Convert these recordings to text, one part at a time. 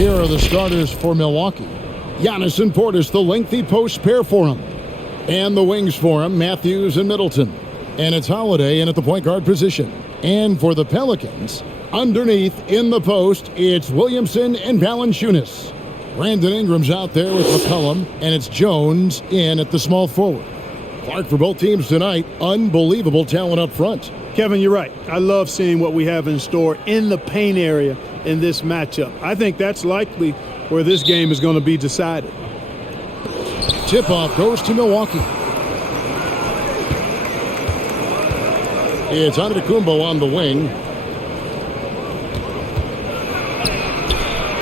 Here are the starters for Milwaukee. Giannis and Portis, the lengthy post pair for him. And the wings for him, Matthews and Middleton. And it's Holiday in at the point guard position. And for the Pelicans, underneath in the post, it's Williamson and Valanciunas. Brandon Ingram's out there with McCollum, and it's Jones in at the small forward. Clark for both teams tonight. Unbelievable talent up front. Kevin, you're right. I love seeing what we have in store in the paint area in this matchup. I think that's likely where this game is going to be decided. Tip-off goes to Milwaukee. It's Antetokounmpo on the wing.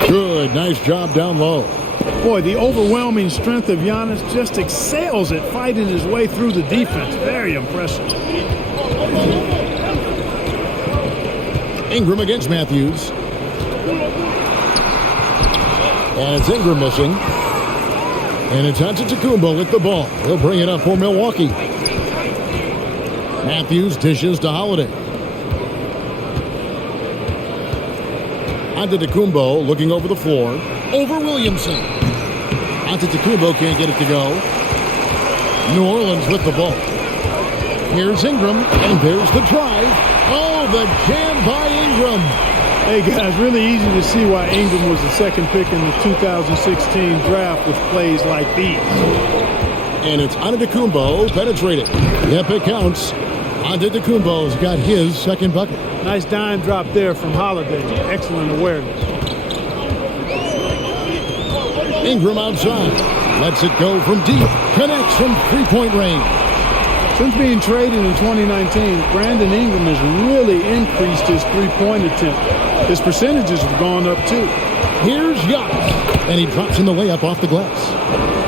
Good, nice job down low. Boy, the overwhelming strength of Giannis just excels at fighting his way through the defense. Very impressive. Ingram against Matthews. And it's Ingram missing. And it's Antetokounmpo with the ball. He'll bring it up for Milwaukee. Matthews dishes to Holiday. Antetokounmpo looking over the floor. Over Williamson. Antetokounmpo can't get it to go. New Orleans with the ball. Here's Ingram, and there's the drive. Oh, the jam by Ingram. Hey, guys, really easy to see why Ingram was the second pick in the 2016 draft with plays like these. And it's Antetokounmpo penetrated. Yep, it counts. Antetokounmpo's got his second bucket. Nice dime drop there from Holiday. Excellent awareness. Ingram outside. Lets it go from deep. Connects from three-point range. Since being traded in 2019, Brandon Ingram has really increased his three-point attempt. His percentages have gone up, too. Here's Giannis. And he drops in the layup off the glass.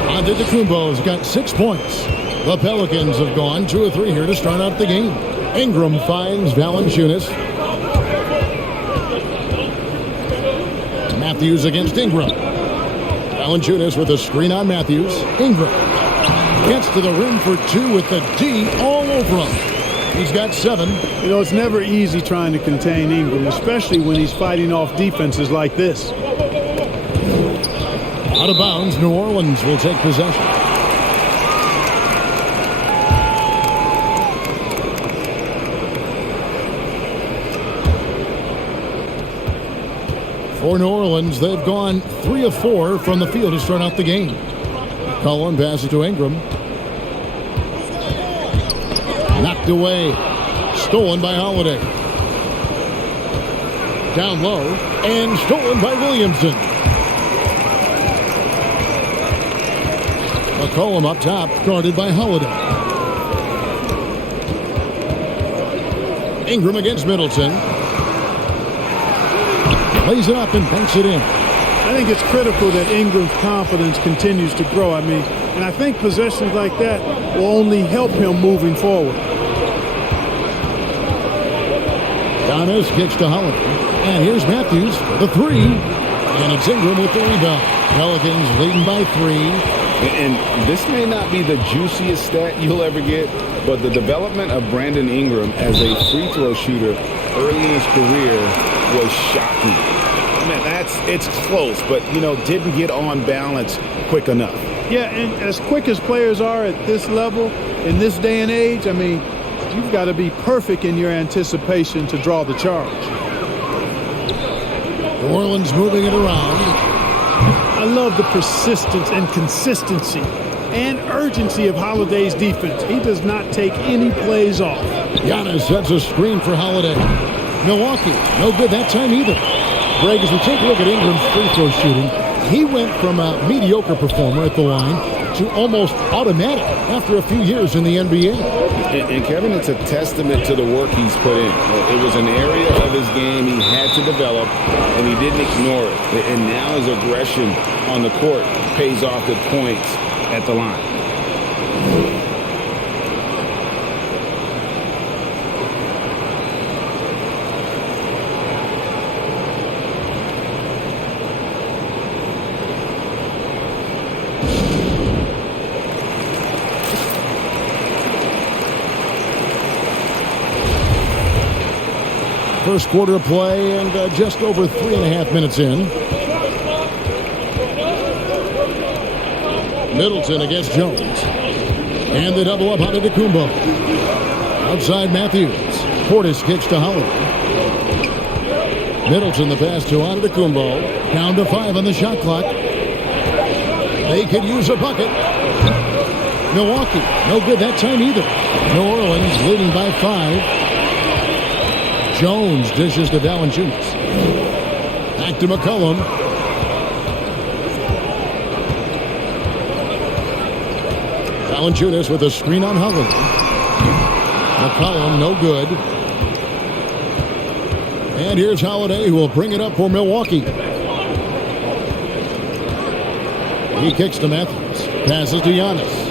Antetokounmpo's got 6 points. The Pelicans have gone 2 or 3 here to start out the game. Ingram finds Valanciunas. Matthews against Ingram. Valanciunas with a screen on Matthews. Ingram gets to the rim for 2 with the D all over him. He's got 7. You know, it's never easy trying to contain Ingram, especially when he's fighting off defenses like this. Out of bounds, New Orleans will take possession. For New Orleans, they've gone 3 of 4 from the field to start out the game. Cullen passes to Ingram. Knocked away. Stolen by Holiday. Down low. And stolen by Williamson. McCollum up top, guarded by Holiday. Ingram against Middleton. Plays it up and banks it in. I think it's critical that Ingram's confidence continues to grow. And I think possessions like that will only help him moving forward. Giannis kicks to Holiday. And here's Matthews for the 3. And it's Ingram with the rebound. Pelicans leading by 3. And this may not be the juiciest stat you'll ever get, but the development of Brandon Ingram as a free throw shooter early in his career was shocking. Man, it's close, but, didn't get on balance quick enough. Yeah, and as quick as players are at this level, in this day and age, you've got to be perfect in your anticipation to draw the charge. New Orleans moving it around. I love the persistence and consistency and urgency of Holiday's defense. He does not take any plays off. Giannis sets a screen for Holiday. Milwaukee, no good that time either. Greg, as we take a look at Ingram's free throw shooting, he went from a mediocre performer at the line to almost automatic after a few years in the NBA. And Kevin, it's a testament to the work he's put in. It was an area of his game he had to develop, and he didn't ignore it. And now his aggression on the court pays off with points at the line. First quarter of play and just over 3.5 minutes in. Middleton against Jones. And they double up on Antetokounmpo. Outside Matthews. Portis kicks to Holiday. Middleton the pass to Antetokounmpo. Down to 5 on the shot clock. They could use a bucket. Milwaukee, no good that time either. New Orleans leading by 5. Jones dishes to Valanciunas. Back to McCollum. Valanciunas with a screen on Holiday. McCollum, no good. And here's Holiday, who will bring it up for Milwaukee. He kicks to Matthews. Passes to Giannis.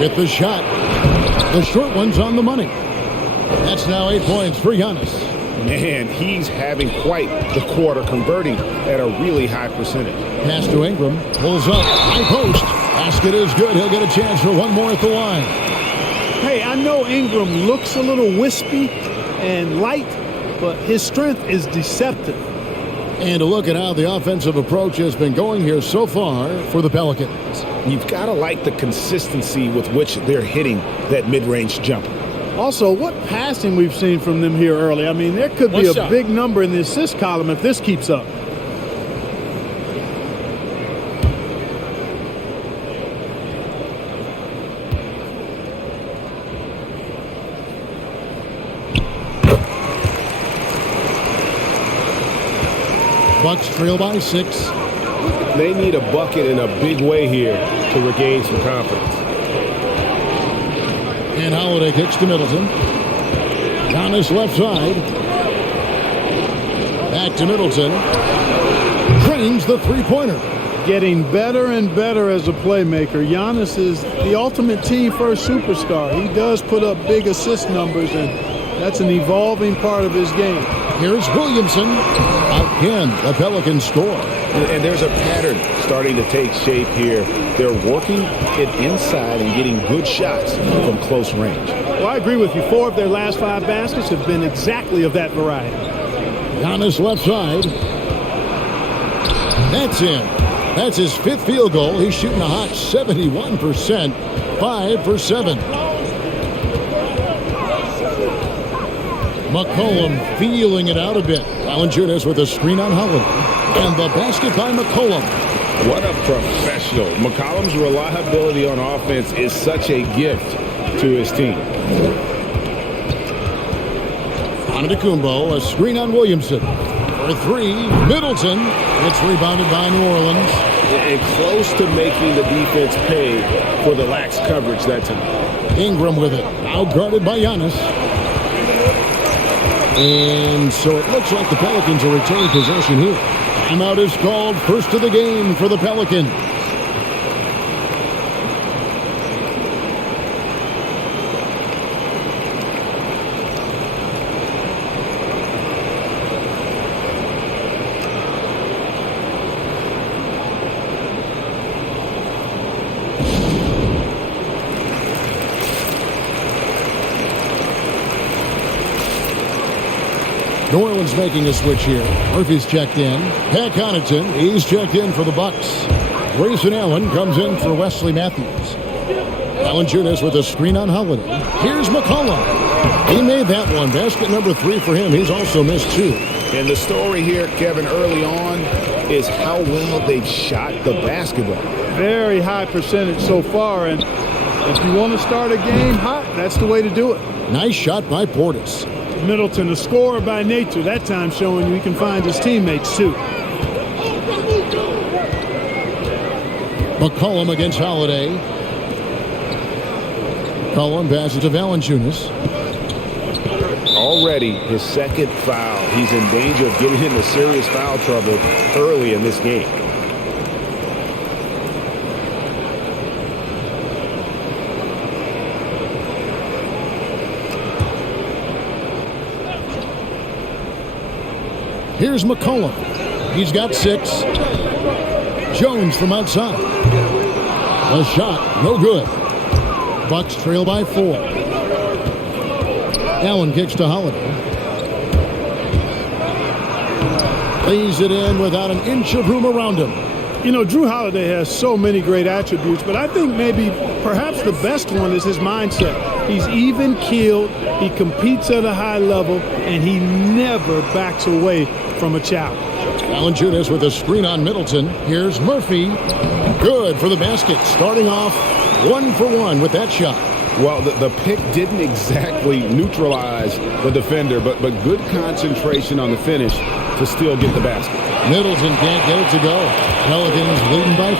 With the shot. The short one's on the money. That's now 8 points for Giannis. Man, he's having quite the quarter, converting at a really high percentage. Pass to Ingram. Pulls up. High post. Basket is good. He'll get a chance for one more at the line. Hey, I know Ingram looks a little wispy and light, but his strength is deceptive. And to look at how the offensive approach has been going here so far for the Pelicans. You've got to like the consistency with which they're hitting that mid-range jumper. Also, what passing we've seen from them here early. I mean, there could be a big number in the assist column if this keeps up. Bucks trail by 6. They need a bucket in a big way here to regain some confidence. And Holiday kicks to Middleton. Giannis left side. Back to Middleton. Trains the three-pointer. Getting better and better as a playmaker. Giannis is the ultimate team-first superstar. He does put up big assist numbers, and that's an evolving part of his game. Here's Williamson. Again, the Pelicans score. And there's a pattern starting to take shape here. They're working it inside and getting good shots from close range. Well, I agree with you. 4 of their last 5 baskets have been exactly of that variety. Giannis left side. That's in. That's his 5th field goal. He's shooting a hot 71%. 5 for 7. McCollum feeling it out a bit. Valanciunas with a screen on Holiday. And the basket by McCollum. What a professional. McCollum's reliability on offense is such a gift to his team. Antetokounmpo, a screen on Williamson. For 3, Middleton. It's rebounded by New Orleans. And close to making the defense pay for the lax coverage that time. Ingram with it. Outguarded by Giannis. And so it looks like the Pelicans are retaining possession here. Timeout is called. First of the game for the Pelicans. New Orleans making a switch here. Murphy's checked in. Pat Connaughton, he's checked in for the Bucks. Grayson Allen comes in for Wesley Matthews. Valanciunas with a screen on Holiday. Here's McCollum. He made that one. Basket number 3 for him. He's also missed 2. And the story here, Kevin, early on is how well they've shot the basketball. Very high percentage so far, and if you want to start a game hot, that's the way to do it. Nice shot by Portis. Middleton, a scorer by nature, that time showing you he can find his teammates too. McCollum against Holiday. McCollum passes to Valanciunas. Already his 2nd foul. He's in danger of getting into serious foul trouble early in this game. Here's McCollum. He's got 6. Jones from outside. A shot, no good. Bucks trail by 4. Allen kicks to Holiday. Lays it in without an inch of room around him. You know, Drew Holiday has so many great attributes, but I think perhaps the best one is his mindset. He's even-keeled, he competes at a high level, and he never backs away from a challenge. Valanciunas with a screen on Middleton. Here's Murphy. Good for the basket. Starting off 1 for 1 with that shot. Well, the pick didn't exactly neutralize the defender, but good concentration on the finish to still get the basket. Middleton can't get it to go. Pelicans leading by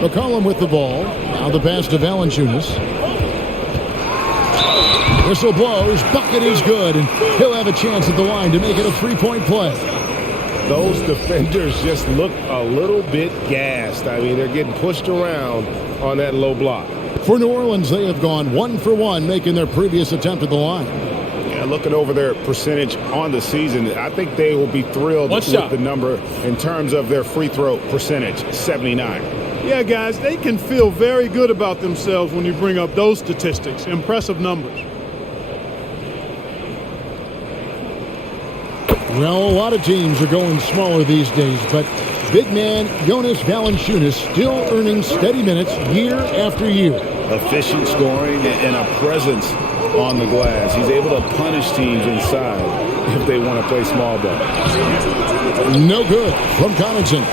4. McCollum with the ball. Now the pass to Valanciunas. Whistle blows. Bucket is good, and he'll have a chance at the line to make it a 3-point play. Those defenders just look a little bit gassed. I mean, they're getting pushed around on that low block. For New Orleans, they have gone 1 for 1, making their previous attempt at the line. Yeah, looking over their percentage on the season, I think they will be thrilled with the number in terms of their free throw percentage, 79. Yeah, guys, they can feel very good about themselves when you bring up those statistics. Impressive numbers. Well, a lot of teams are going smaller these days, but big man Jonas Valanciunas still earning steady minutes year after year. Efficient scoring and a presence on the glass. He's able to punish teams inside if they want to play small ball. No good from Connaughton.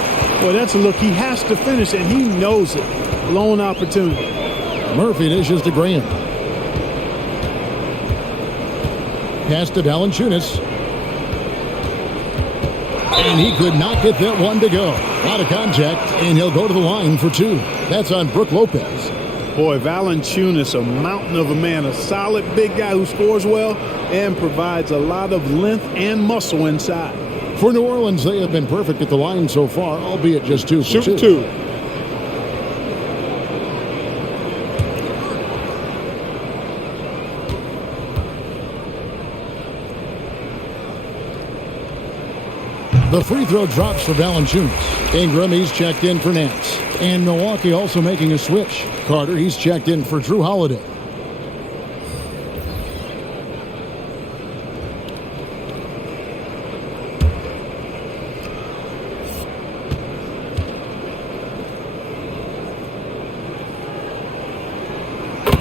Boy, that's a look he has to finish, and he knows it. Lone opportunity. Murphy dishes to Graham. Pass to Valanciunas. And he could not get that one to go. Out of contact, and he'll go to the line for 2. That's on Brook Lopez. Boy, Valanciunas, a mountain of a man, a solid big guy who scores well and provides a lot of length and muscle inside. For New Orleans, they have been perfect at the line so far, albeit just 2 for 2. Shoot 2. The free throw drops for Valanciunas. Ingram, he's checked in for Nance. And Milwaukee also making a switch. Carter, he's checked in for Drew Holiday.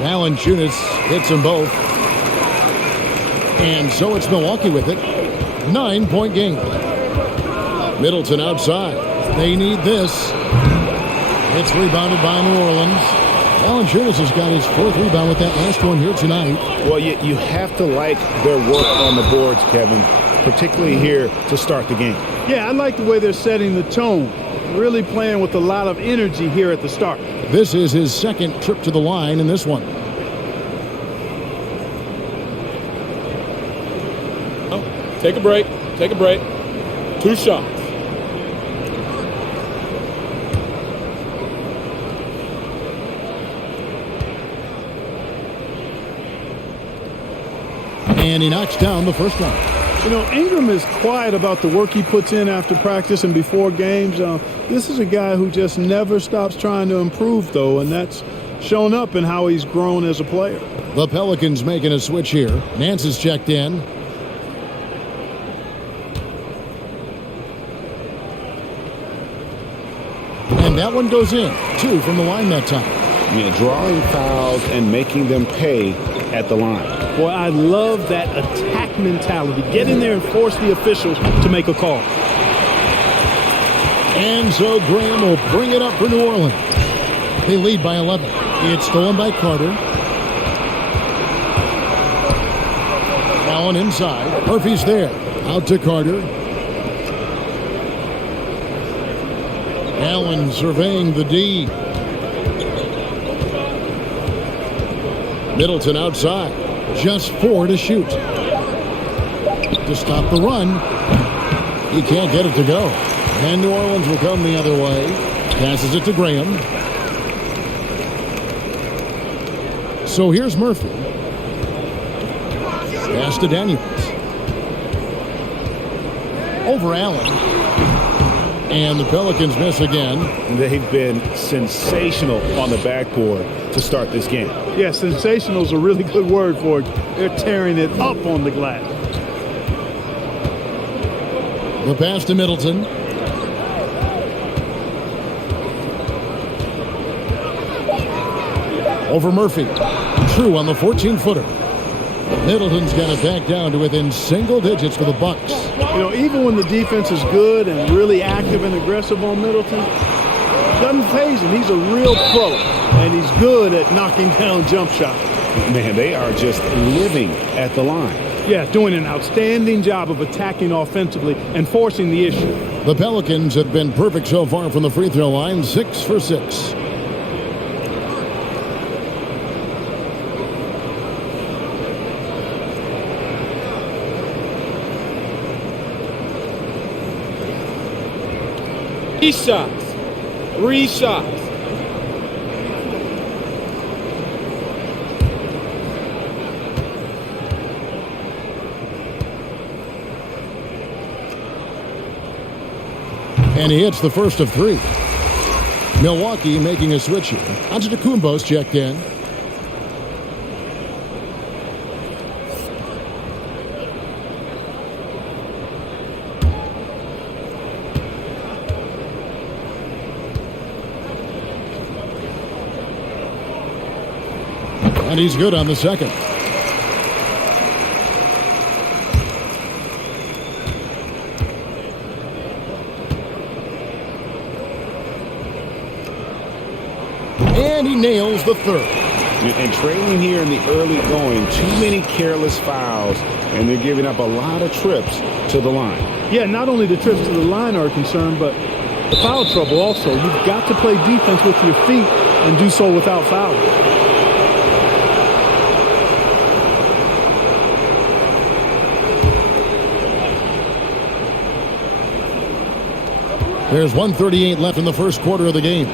Valanciunas hits them both. And so it's Milwaukee with it. 9-point game. Middleton outside. They need this. It's rebounded by New Orleans. Valanciunas has got his 4th rebound with that last one here tonight. Well, you have to like their work on the boards, Kevin, particularly here to start the game. Yeah, I like the way they're setting the tone. Really playing with a lot of energy here at the start. This is his 2nd trip to the line in this one. Take a break. Take a break. 2 shots. And he knocks down the first one. You know, Ingram is quiet about the work he puts in after practice and before games. This is a guy who just never stops trying to improve, though, and that's shown up in how he's grown as a player. The Pelicans making a switch here. Nance is checked in. And that one goes in. 2 from the line that time. Yeah, drawing fouls and making them pay at the line. Boy, I love that attack mentality. Get in there and force the officials to make a call. And so Graham will bring it up for New Orleans. They lead by 11. It's stolen by Carter. Allen inside. Murphy's there. Out to Carter. Allen surveying the D. Middleton outside. Just 4 to shoot. To stop the run. He can't get it to go. And New Orleans will come the other way. Passes it to Graham. So here's Murphy. Pass to Daniels. Over Allen. And the Pelicans miss again. They've been sensational on the backboard to start this game. Yeah, sensational is a really good word for it. They're tearing it up on the glass. The pass to Middleton. Over Murphy. True on the 14-footer. Middleton's got it back down to within single digits for the Bucks. You know, even when the defense is good and really active and aggressive on Middleton, it doesn't faze him. He's a real pro, and he's good at knocking down jump shots. Man, they are just living at the line. Yeah, doing an outstanding job of attacking offensively and forcing the issue. The Pelicans have been perfect so far from the free throw line, 6 for 6. Three shots. And he hits the first of 3. Milwaukee making a switch here. Antetokounmpo's checked in. And he's good on the second. And he nails the third. And trailing here in the early going, too many careless fouls, and they're giving up a lot of trips to the line. Yeah, not only the trips to the line are a concern, but the foul trouble also. You've got to play defense with your feet and do so without fouling. There's 1:38 left in the first quarter of the game.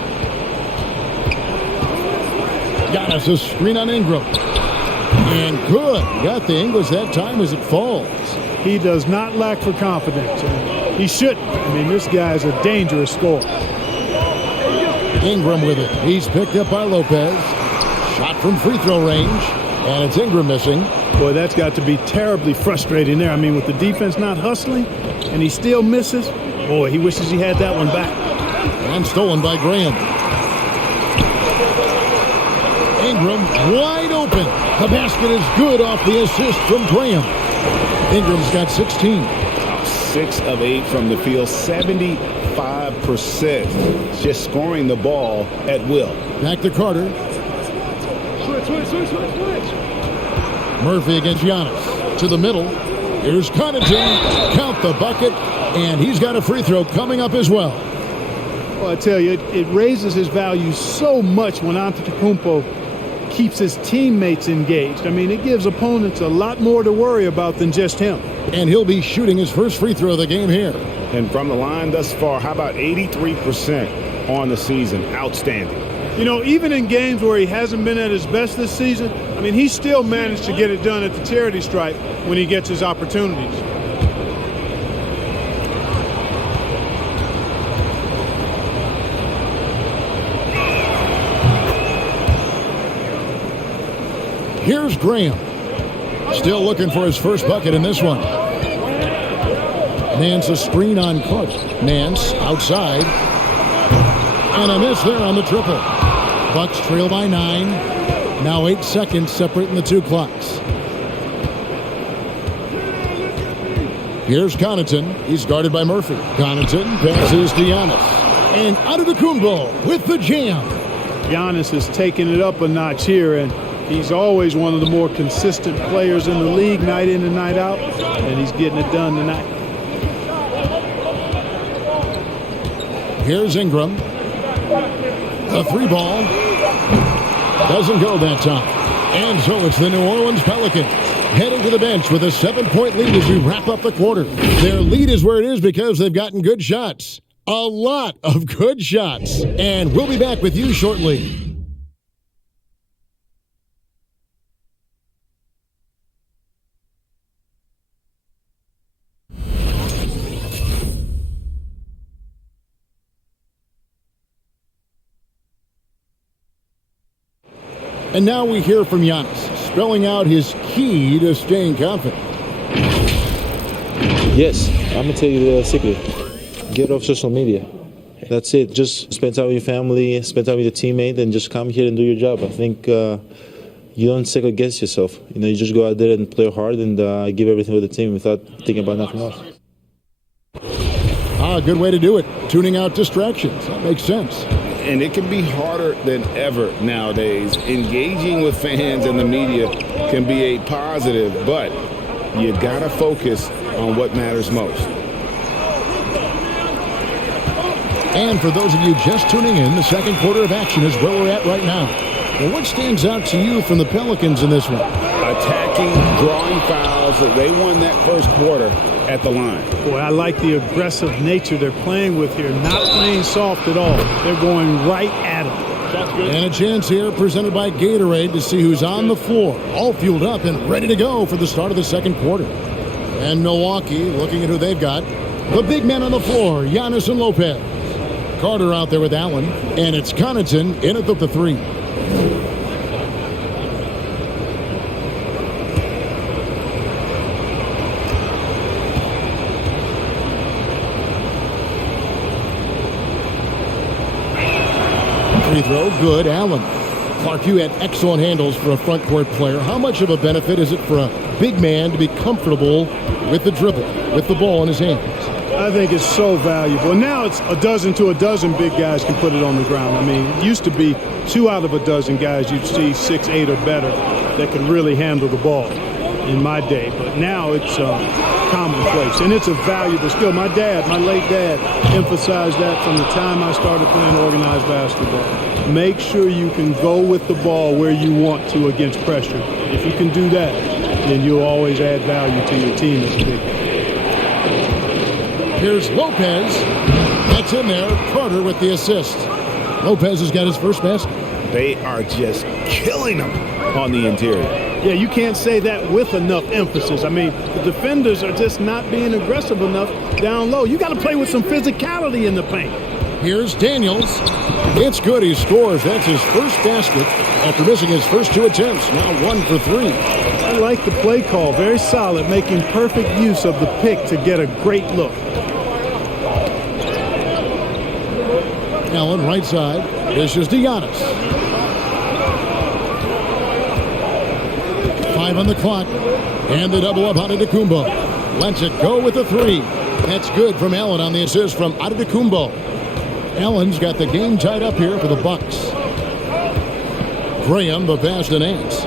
Giannis, a screen on Ingram. And good. Got the English that time as it falls. He does not lack for confidence. He shouldn't. I mean, this guy is a dangerous scorer. Ingram with it. He's picked up by Lopez. Shot from free throw range. And it's Ingram missing. Boy, that's got to be terribly frustrating there. I mean, with the defense not hustling and he still misses, boy, he wishes he had that one back. And stolen by Graham. Ingram wide open. The basket is good off the assist from Graham. Ingram's got 16. 6 of 8 from the field, 75%. Just scoring the ball at will. Back to Carter. Switch. Murphy against Giannis. To the middle. Here's Connaughton. Count the bucket. And he's got a free throw coming up as well. Well, I tell you, it raises his value so much when Antetokounmpo keeps his teammates engaged. I mean, it gives opponents a lot more to worry about than just him. And he'll be shooting his first free throw of the game here. And from the line thus far, how about 83% on the season? Outstanding. You know, even in games where he hasn't been at his best this season, I mean, he still managed to get it done at the charity stripe when he gets his opportunities. Here's Graham. Still looking for his first bucket in this one. Nance a screen on Cook. Nance outside. And a miss there on the triple. Bucks trail by 9. Now 8 seconds separating the two clocks. Here's Connaughton. He's guarded by Murphy. Connaughton passes to Giannis. And Antetokounmpo with the jam. Giannis is taking it up a notch here, and he's always one of the more consistent players in the league night in and night out, and he's getting it done tonight. Here's Ingram. The 3-ball doesn't go that time. And so it's the New Orleans Pelicans heading to the bench with a 7-point lead as we wrap up the quarter. Their lead is where it is because they've gotten good shots. A lot of good shots. And we'll be back with you shortly. And now we hear from Giannis, spelling out his key to staying confident. Yes, I'm gonna tell you the secret. Get off social media. That's it. Just spend time with your family, spend time with your teammate, and just come here and do your job. I think you don't second guess yourself. You just go out there and play hard and give everything to the team without thinking about nothing else. Good way to do it. Tuning out distractions. That makes sense. And it can be harder than ever nowadays. Engaging with fans and the media can be a positive, but you gotta focus on what matters most. And for those of you just tuning in, the second quarter of action is where we're at right now. Well, what stands out to you from the Pelicans in this one? Attacking, drawing fouls. They won that first quarter at the line. Boy, I like the aggressive nature they're playing with here. Not playing soft at all. They're going right at them. And a chance here presented by Gatorade to see who's on the floor. All fueled up and ready to go for the start of the second quarter. And Milwaukee looking at who they've got. The big men on the floor, Giannis and Lopez. Carter out there with Allen. And it's Connaughton in at the three. Free throw, good. Allen. Clark, you had excellent handles for a front court player. How much of a benefit is it for a big man to be comfortable with the dribble, with the ball in his hands? I think it's so valuable. Now it's a dozen to a dozen big guys can put it on the ground. I mean, it used to be 2 out of a dozen guys you'd see 6, 8 or better that could really handle the ball in my day. But now it's commonplace, and it's a valuable skill. My late dad, emphasized that from the time I started playing organized basketball. Make sure you can go with the ball where you want to against pressure. If you can do that, then you'll always add value to your team as a big man. Here's Lopez. That's in there. Carter with the assist. Lopez has got his first basket. They are just killing them on the interior. Yeah, you can't say that with enough emphasis. I mean, the defenders are just not being aggressive enough down low. You got to play with some physicality in the paint. Here's Daniels. It's good. He scores. That's his first basket after missing his first 2 attempts. Now 1 for 3. I like the play call. Very solid, making perfect use of the pick to get a great look. Allen right side. Dishes to Giannis. 5 on the clock. And the double up Antetokounmpo. Lets it go with the 3. That's good from Allen on the assist from Antetokounmpo. Allen's got the game tied up here for the Bucks. Graham, the pass to Nance.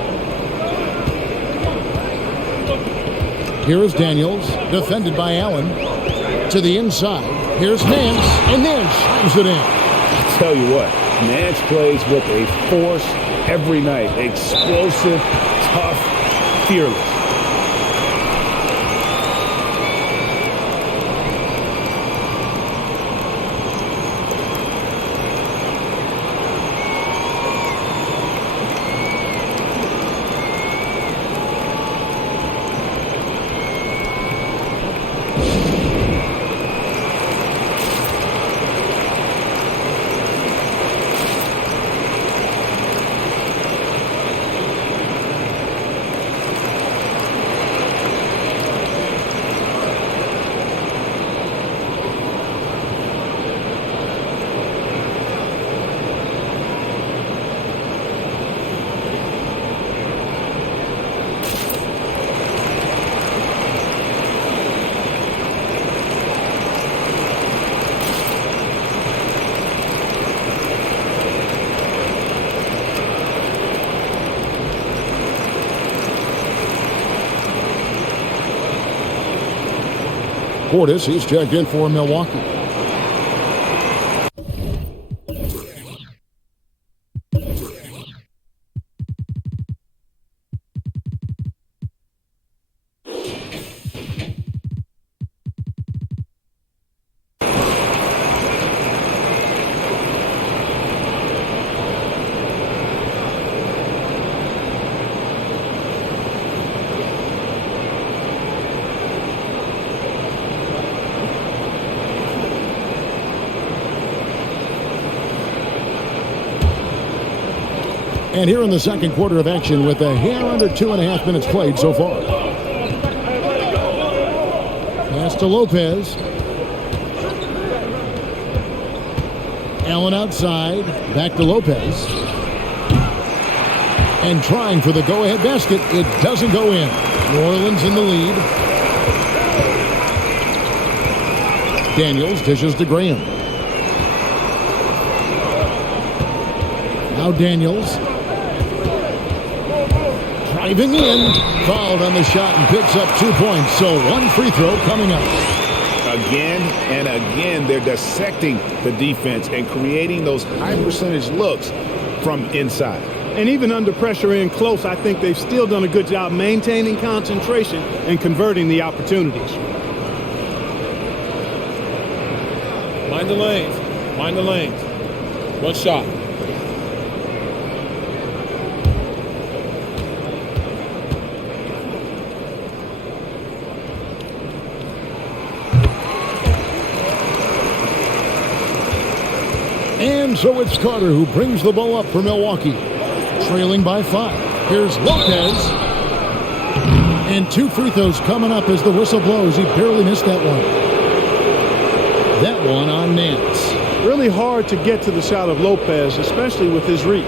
Here is Daniels, defended by Allen. To the inside. Here's Nance, and Nance shoots it in. I tell you what, Nance plays with a force every night. Explosive, tough, fearless. Portis, he's checked in for Milwaukee. And here in the second quarter of action with a hair under 2.5 minutes played so far. Pass to Lopez. Allen outside. Back to Lopez. And trying for the go-ahead basket. It doesn't go in. New Orleans in the lead. Daniels dishes to Graham. Now Daniels. Driving in. Fouled on the shot and picks up 2 points. So one free throw coming up. Again and again, they're dissecting the defense and creating those high percentage looks from inside. And even under pressure in close, I think they've still done a good job maintaining concentration and converting the opportunities. Mind the lanes. Mind the lanes. One shot. And so it's Carter who brings the ball up for Milwaukee. Trailing by 5. Here's Lopez. And 2 free throws coming up as the whistle blows. He barely missed that one. That one on Nance. Really hard to get to the shot of Lopez, especially with his reach.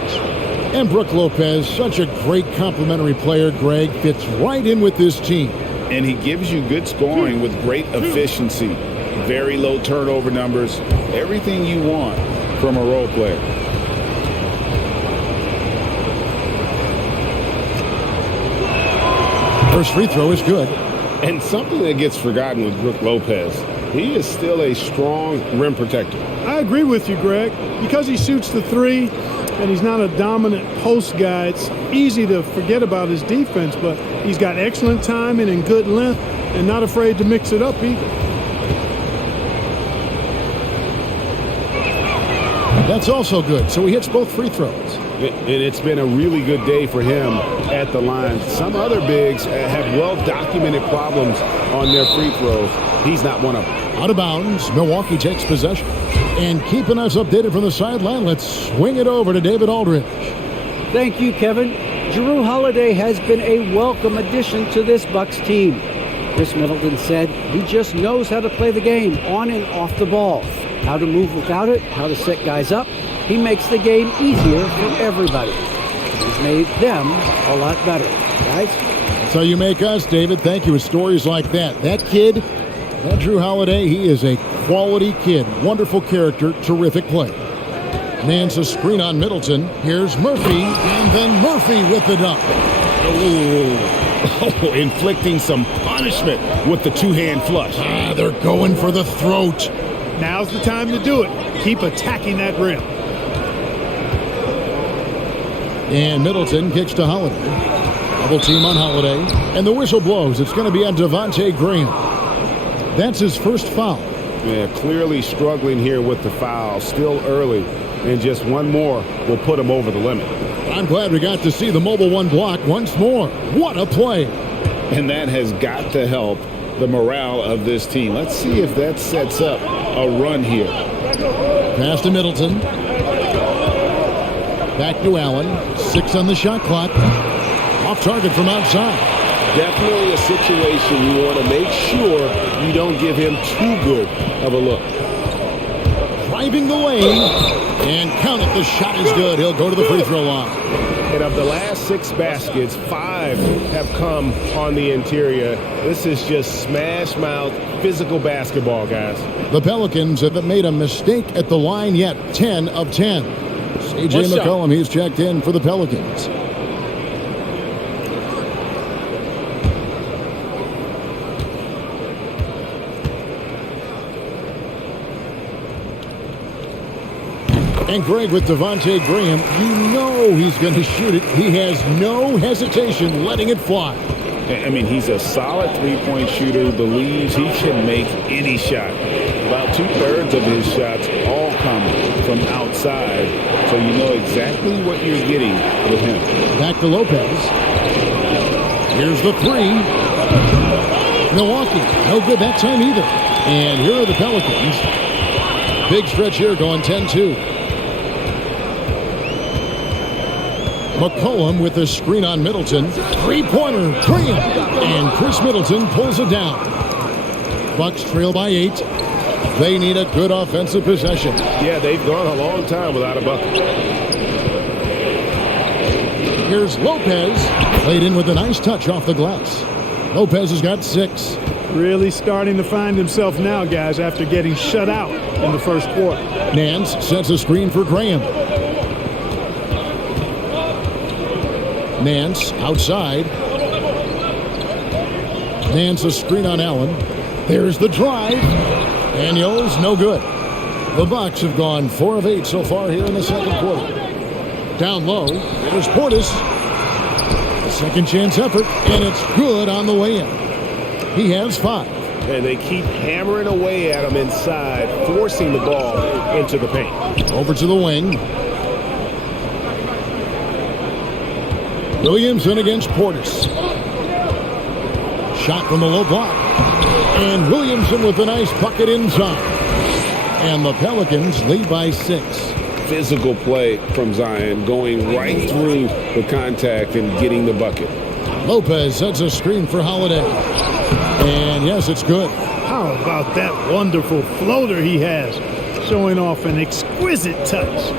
And Brook Lopez, such a great complimentary player, Greg, fits right in with this team. And he gives you good scoring with great efficiency. Very low turnover numbers. Everything you want from a role player. First free throw is good. And something that gets forgotten with Brook Lopez, he is still a strong rim protector. I agree with you, Greg. Because he shoots the 3 and he's not a dominant post guy, it's easy to forget about his defense, but he's got excellent timing and good length and not afraid to mix it up either. That's also good. So he hits both free throws. And it's been a really good day for him at the line. Some other bigs have well-documented problems on their free throws. He's not one of them. Out of bounds, Milwaukee takes possession. And keeping us updated from the sideline, let's swing it over to David Aldridge. Thank you, Kevin. Jrue Holiday has been a welcome addition to this Bucks team. Chris Middleton said he just knows how to play the game on and off the ball, how to move without it, how to set guys up. He makes the game easier for everybody. He's made them a lot better. Guys? That's how you make us, David. Thank you with stories like that. That kid, that Jrue Holiday, he is a quality kid. Wonderful character, terrific play. Nance a screen on Middleton. Here's Murphy, and then Murphy with the dunk. Oh, inflicting some punishment with the two-hand flush. They're going for the throat. Now's the time to do it. Keep attacking that rim. And Middleton kicks to Holiday. Double team on Holiday. And the whistle blows. It's going to be on Devontae Graham. That's his first foul. Yeah, clearly struggling here with the foul. Still early. And just one more will put him over the limit. I'm glad we got to see the mobile one block once more. What a play. And that has got to help the morale of this team. Let's see if that sets up a run here. Pass to Middleton. Back to Allen. 6 on the shot clock. Off target from outside. Definitely a situation you want to make sure you don't give him too good of a look. Driving the lane. And count it. The shot is good. He'll go to the free throw line. And of the last 6 baskets, 5 have come on the interior. This is just smash mouth physical basketball, guys. The Pelicans haven't made a mistake at the line yet. 10 of 10. C.J. McCollum, he's checked in for the Pelicans. And Greg with Devontae Graham, you know he's going to shoot it. He has no hesitation letting it fly. I mean, he's a solid three-point shooter who believes he can make any shot. About 2/3 of his shots all come from outside, so you know exactly what you're getting with him. Back to Lopez. Here's the 3. Milwaukee, no good that time either. And here are the Pelicans. Big stretch here going 10-2. McCollum with a screen on Middleton. Three-pointer, Graham. And Chris Middleton pulls it down. Bucks trail by 8. They need a good offensive possession. Yeah, they've gone a long time without a bucket. Here's Lopez. Played in with a nice touch off the glass. Lopez has got 6. Really starting to find himself now, guys, after getting shut out in the first quarter. Nance sets a screen for Graham. Nance outside. Nance a screen on Allen. There's the drive. Daniels, no good. The Bucks have gone 4 of 8 so far here in the second quarter. Down low, there's Portis. A second chance effort, and it's good on the way in. He has 5. And they keep hammering away at him inside, forcing the ball into the paint. Over to the wing. Williamson against Portis. Shot from the low block. And Williamson with a nice bucket inside. And the Pelicans lead by 6. Physical play from Zion, going right through the contact and getting the bucket. Lopez sets a screen for Holiday. And yes, it's good. How about that wonderful floater he has, showing off an exquisite touch.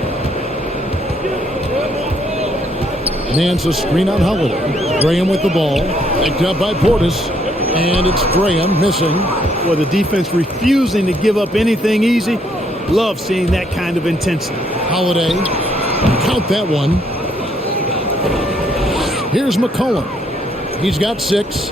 Nance a screen on Holiday. Graham with the ball. Picked up by Portis. And it's Graham missing. Well, the defense refusing to give up anything easy. Love seeing that kind of intensity. Holiday. Count that one. Here's McCollum. He's got 6.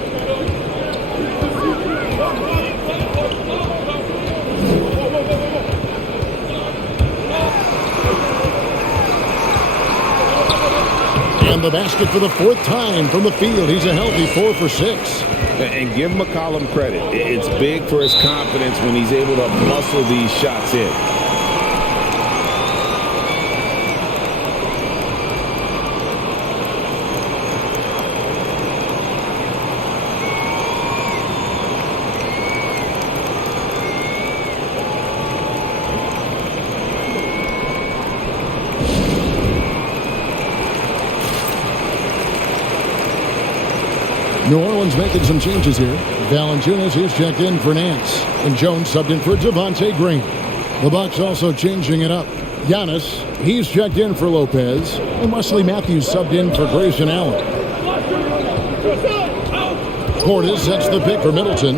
And the basket for the 4th time from the field. He's a healthy 4 for 6. And give McCollum credit. It's big for his confidence when he's able to muscle these shots in. New Orleans making some changes here. Valanciunas is checked in for Nance. And Jones subbed in for Devontae Green. The Bucks also changing it up. Giannis, he's checked in for Lopez. And Wesley Matthews subbed in for Grayson Allen. Portis sets the pick for Middleton.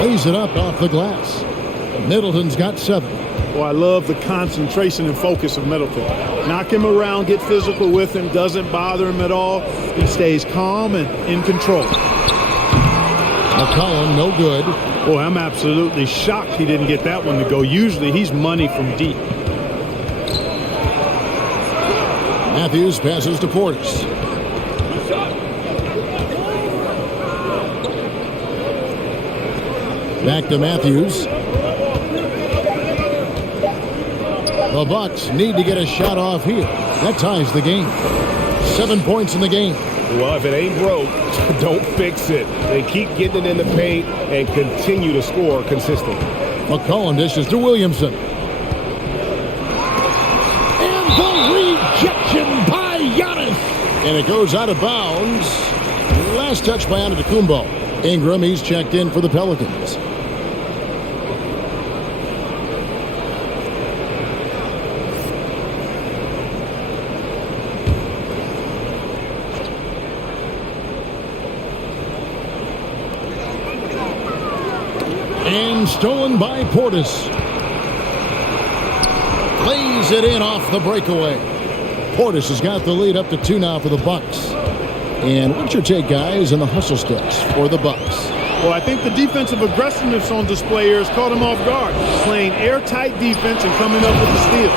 Lays it up off the glass. Middleton's got 7. Well, I love the concentration and focus of Middleton. Knock him around, get physical with him, doesn't bother him at all. He stays calm and in control. McCollum, no good. Boy, I'm absolutely shocked he didn't get that one to go. Usually he's money from deep. Matthews passes to Portis. Back to Matthews. The Bucks need to get a shot off here. That ties the game. 7 points in the game. Well, if it ain't broke, don't fix it. They keep getting it in the paint and continue to score consistently. McCollum dishes to Williamson. And the rejection by Giannis. And it goes out of bounds. Last touch by Antetokounmpo. Ingram, he's checked in for the Pelicans. And stolen by Portis. Lays it in off the breakaway. Portis has got the lead up to 2 now for the Bucks. And what's your take, guys, on the hustle steps for the Bucks? Well, I think the defensive aggressiveness on display here has caught him off guard. Playing airtight defense and coming up with the steal.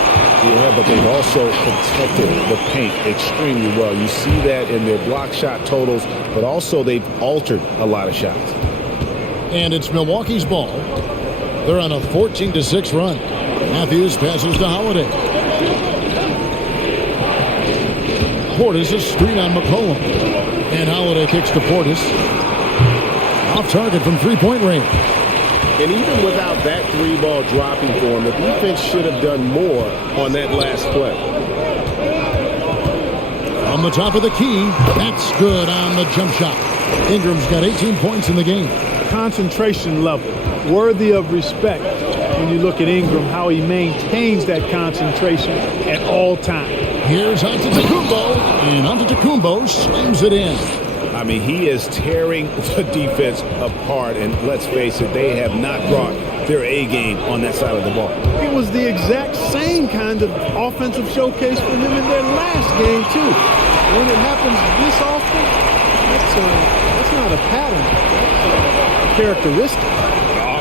Yeah, but they've also protected the paint extremely well. You see that in their block shot totals, but also they've altered a lot of shots. And it's Milwaukee's ball. They're on a 14-6 run. Matthews passes to Holiday. Portis a screen on McCollum. And Holiday kicks to Portis. Off target from three-point range. And even without that 3-ball dropping for him, the defense should have done more on that last play. From the top of the key, that's good on the jump shot. Ingram's got 18 points in the game. Concentration level, worthy of respect when you look at Ingram, how he maintains that concentration at all times. Here's Antetokounmpo, and Antetokounmpo slams it in. I mean, he is tearing the defense apart, and let's face it, they have not brought their A game on that side of the ball. It was the exact same kind of offensive showcase for him in their last game, too. When it happens this often, that's not a pattern. That's a characteristic.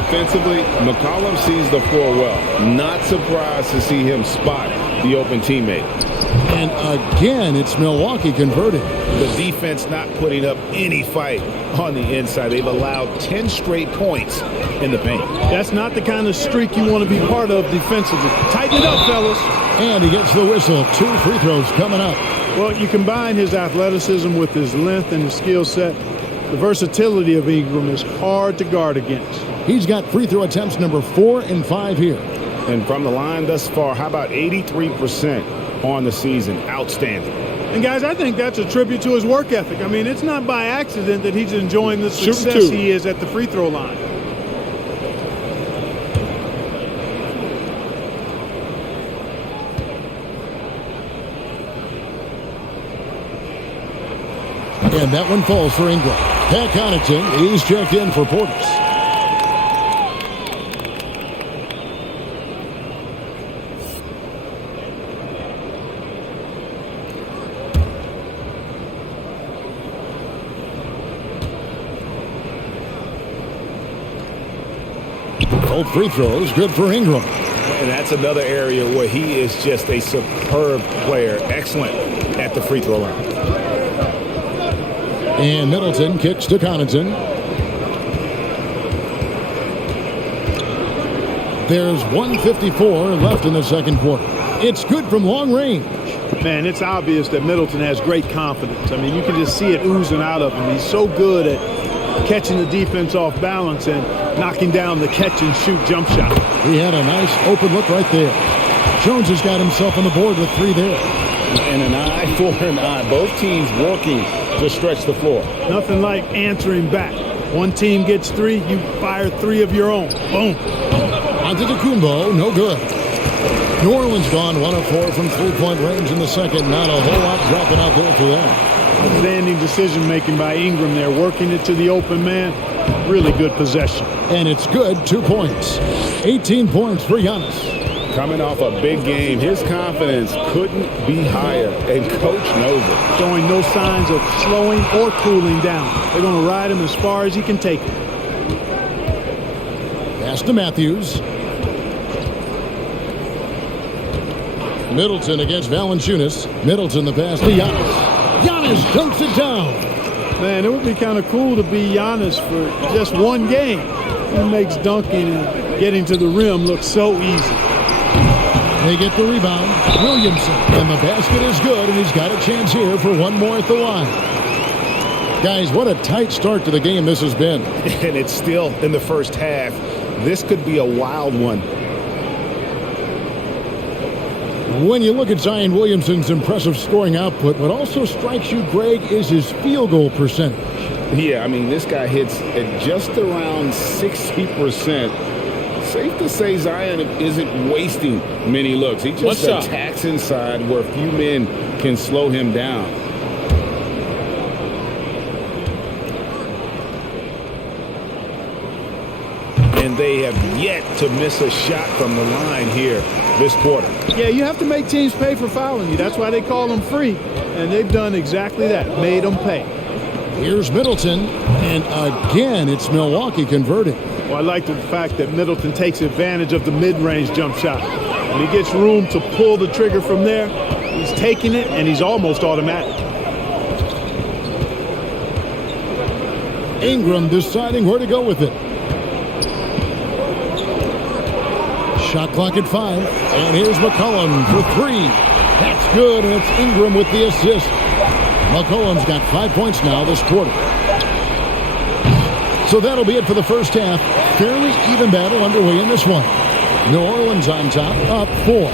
Offensively, McCollum sees the floor well. Not surprised to see him spot the open teammate. And again, it's Milwaukee converting. The defense not putting up any fight on the inside. They've allowed 10 straight points in the paint. That's not the kind of streak you want to be part of defensively. Tighten it up, fellas. And he gets the whistle. 2 free throws coming up. Well, you combine his athleticism with his length and his skill set. The versatility of Ingram is hard to guard against. He's got free throw attempts number 4 and 5 here. And from the line thus far, how about 83% on the season? Outstanding. And, guys, I think that's a tribute to his work ethic. I mean, it's not by accident that he's enjoying the success he is at the free throw line. And that one falls for Ingram. Pat Connaughton, he's checked in for Portis. Both free throws, good for Ingram. And that's another area where he is just a superb player. Excellent at the free throw line. And Middleton kicks to Connaughton. There's 1:54 left in the second quarter. It's good from long range. Man, it's obvious that Middleton has great confidence. I mean, you can just see it oozing out of him. He's so good at catching the defense off balance and knocking down the catch-and-shoot jump shot. He had a nice open look right there. Jones has got himself on the board with 3 there. And an eye for an eye. Both teams working to stretch the floor. Nothing like answering back. One team gets 3, you fire 3 of your own. Boom. Antetokounmpo, no good. New Orleans gone 1 of 4 from three-point range in the second. Not a whole lot dropping out there for them. Outstanding decision-making by Ingram there, working it to the open man. Really good possession. And it's good, 2 points. 18 points for Giannis. Coming off a big game, his confidence couldn't be higher, and Coach knows it. Showing no signs of slowing or cooling down. They're going to ride him as far as he can take him. Pass to Matthews. Middleton against Valanciunas. Middleton the pass to Giannis. Giannis dunks it down. Man, it would be kind of cool to be Giannis for just one game. He makes dunking and getting to the rim look so easy. They get the rebound. Williamson. And the basket is good, and he's got a chance here for one more at the line. Guys, what a tight start to the game this has been. And it's still in the first half. This could be a wild one. When you look at Zion Williamson's impressive scoring output, what also strikes you, Greg, is his field goal percentage. Yeah, I mean, this guy hits at just around 60%. Safe to say Zion isn't wasting many looks. He just attacks inside where few men can slow him down. And they have yet to miss a shot from the line here this quarter. Yeah, you have to make teams pay for fouling you. That's why they call them free. And they've done exactly that, made them pay. Here's Middleton, and again, it's Milwaukee converting. Well, I like the fact that Middleton takes advantage of the mid-range jump shot. When he gets room to pull the trigger from there, he's taking it, and he's almost automatic. Ingram deciding where to go with it. Shot clock at 5, and here's McCollum for 3. That's good, and it's Ingram with the assist. McCollum's got 5 points now this quarter. So that'll be it for the first half. Fairly even battle underway in this one. New Orleans on top, up 4.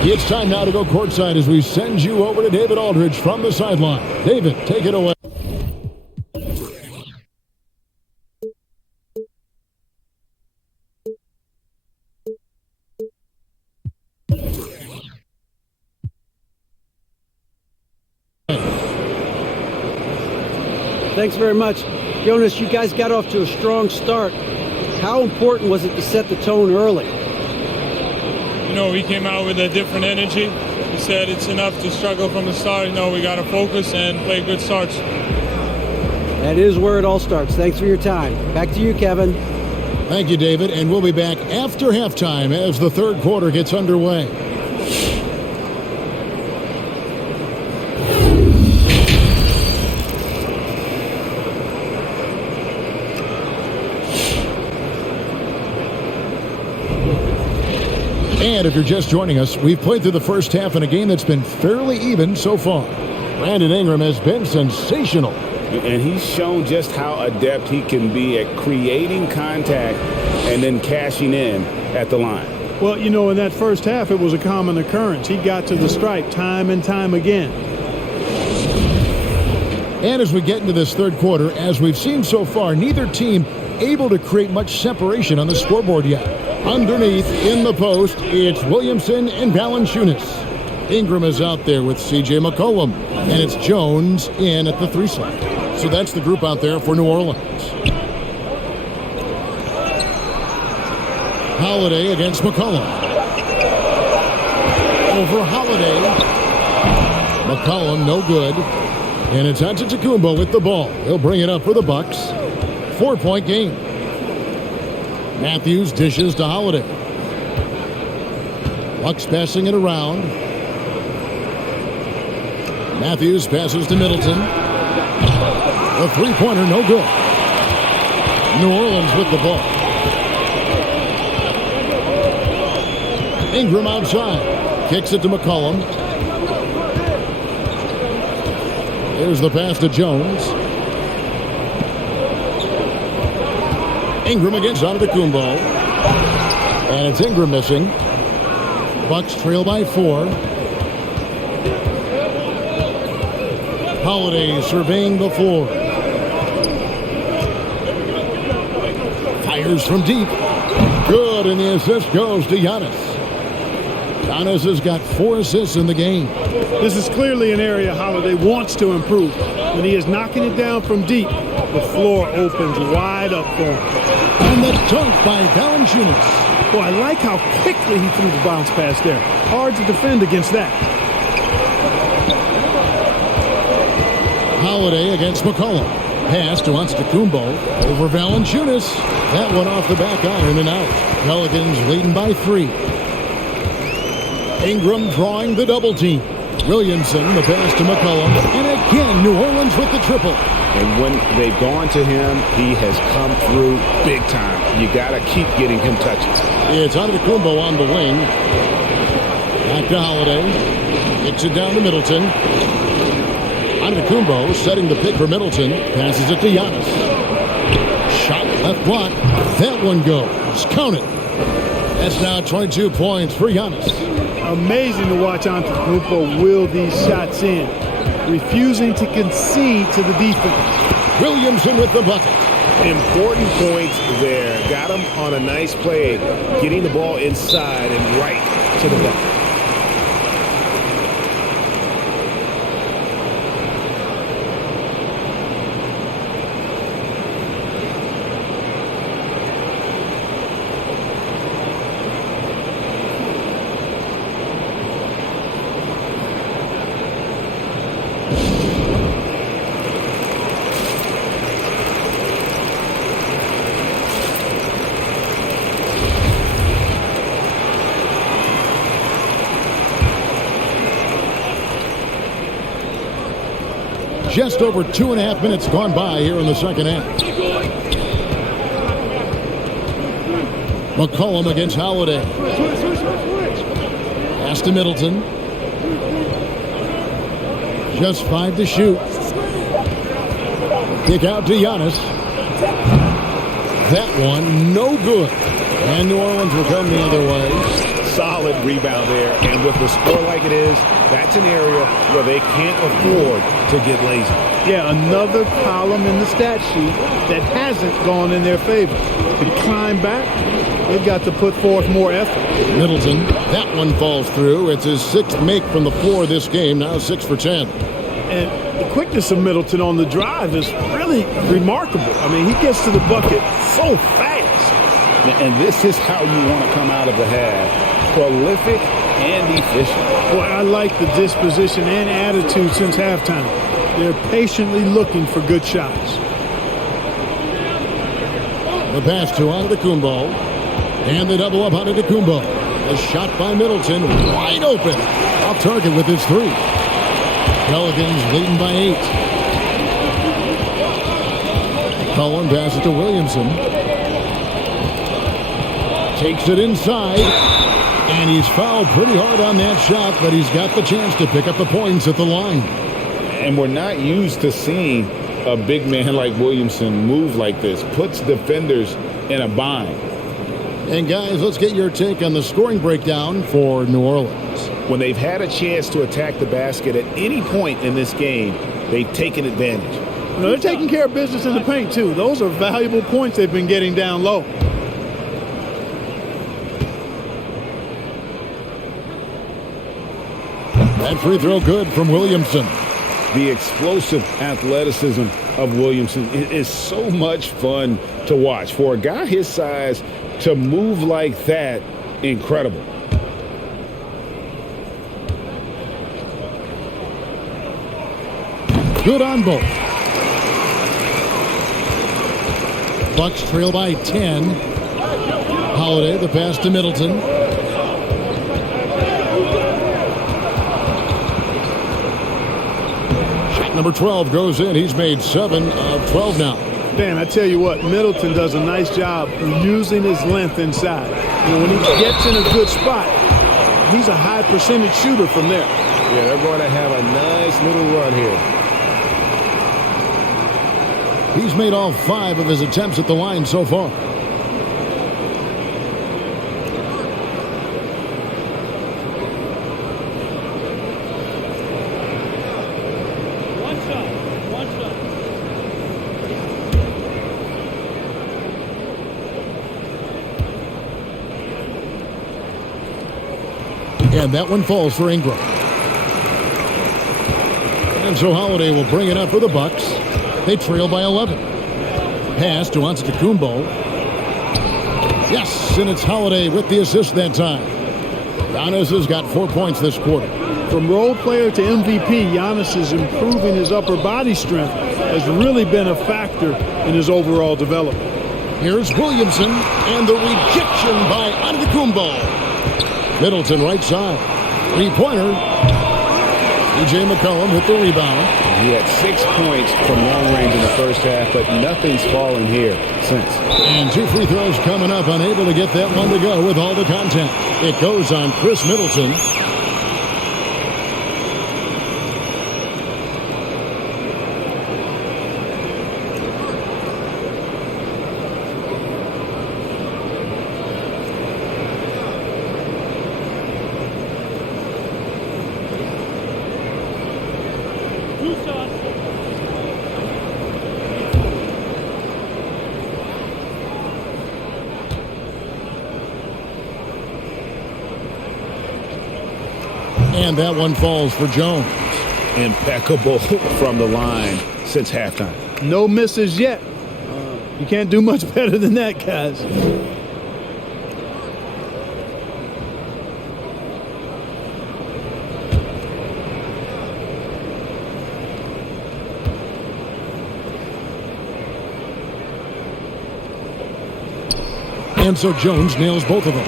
It's time now to go courtside as we send you over to David Aldridge from the sideline. David, take it away. Thanks very much. Jonas, you guys got off to a strong start. How important was it to set the tone early? You know, we came out with a different energy. We said it's enough to struggle from the start. You know, we got to focus and play good starts. That is where it all starts. Thanks for your time. Back to you, Kevin. Thank you, David. And we'll be back after halftime as the third quarter gets underway. And if you're just joining us, we've played through the first half in a game that's been fairly even so far. Brandon Ingram has been sensational. And he's shown just how adept he can be at creating contact and then cashing in at the line. Well, you know, in that first half, it was a common occurrence. He got to the stripe time and time again. And as we get into this third quarter, as we've seen so far, neither team able to create much separation on the scoreboard yet. Underneath, in the post, it's Williamson and Valanciunas. Ingram is out there with C.J. McCollum, and it's Jones in at the 3 slot. So that's the group out there for New Orleans. Holiday against McCollum. Over Holiday. McCollum, no good. And it's Antetokounmpo with the ball. He'll bring it up for the Bucks. 4-point game. Matthews dishes to Holiday. Bucks passing it around. Matthews passes to Middleton. The three-pointer, no good. New Orleans with the ball. Ingram outside. Kicks it to McCollum. There's the pass to Jones. Ingram against Antetokounmpo. And it's Ingram missing. Bucks trail by 4. Holiday surveying the floor. Fires from deep. Good, and the assist goes to Giannis. Giannis has got 4 assists in the game. This is clearly an area Holiday wants to improve. When he is knocking it down from deep, the floor opens wide up for him. And the dunk by Valanciunas. Boy, I like how quickly he threw the bounce pass there. Hard to defend against that. Holiday against McCollum. Pass to Antetokounmpo over Valanciunas. That one off the back iron and out. Pelicans leading by 3. Ingram drawing the double team. Williamson, the pass to McCollum. And again, New Orleans with the triple. And when they've gone to him, he has come through big time. You got to keep getting him touches. It's Antetokounmpo on the wing. Back to Holiday. Kicks it down to Middleton. Antetokounmpo setting the pick for Middleton. Passes it to Giannis. Shot left block. That one goes. Count it. That's now 22 points for Giannis. Amazing to watch Antetokounmpo will these shots in, refusing to concede to the defense. Williamson with the bucket. Important points there. Got him on a nice play, getting the ball inside and right to the bucket. Just over 2.5 minutes gone by here in the second half. McCollum against Holiday. Pass to Middleton. Just 5 to shoot. Kick out to Giannis. That one, no good. And New Orleans will come the other way. solid rebound there. And with the score like it is, that's an area where they can't afford to get lazy. Yeah, another column in the stat sheet that hasn't gone in their favor. To climb back, they've got to put forth more effort. Middleton, that one falls through. It's his 6th make from the floor this game, now 6 for 10. And the quickness of Middleton on the drive is really remarkable. I mean, he gets to the bucket so fast. And this is how you want to come out of the half. Prolific and efficient. Boy, I like the disposition and attitude since halftime. They're patiently looking for good shots. The pass to Antetokounmpo. And they double up Antetokounmpo. A shot by Middleton, wide open. Off target with his 3. Pelicans leading by 8. Cullen passes to Williamson. Takes it inside. And he's fouled pretty hard on that shot, but he's got the chance to pick up the points at the line. And we're not used to seeing a big man like Williamson move like this. Puts defenders in a bind. And guys, let's get your take on the scoring breakdown for New Orleans. When they've had a chance to attack the basket at any point in this game, they've taken advantage. You know, they're taking care of business in the paint, too. Those are valuable points they've been getting down low. That free throw good from Williamson. The explosive athleticism of Williamson is so much fun to watch. For a guy his size to move like that, incredible. Good on both. Bucks trail by 10. Holiday, the pass to Middleton. Shot number 12 goes in. He's made 7 of 12 now. Dan, I tell you what, Middleton does a nice job using his length inside. You know, when he gets in a good spot, he's a high percentage shooter from there. Yeah, they're going to have a nice little run here. He's made all 5 of his attempts at the line so far. And that one falls for Ingram. And so Holiday will bring it up for the Bucks. They trail by 11. Pass to Antetokounmpo. Yes, and it's Holiday with the assist that time. Giannis has got 4 points this quarter. From role player to MVP, Giannis is improving his upper body strength. Has really been a factor in his overall development. Here's Williamson, and the rejection by Antetokounmpo. Middleton right side. 3-pointer. E.J. McCollum with the rebound. He had 6 points from long range in the first half, but nothing's fallen here since. And 2 free throws coming up, unable to get that one to go with all the contact. It goes on Chris Middleton. And that one falls for Jones. Impeccable from the line since halftime. No misses yet. You can't do much better than that, guys. And so Jones nails both of them.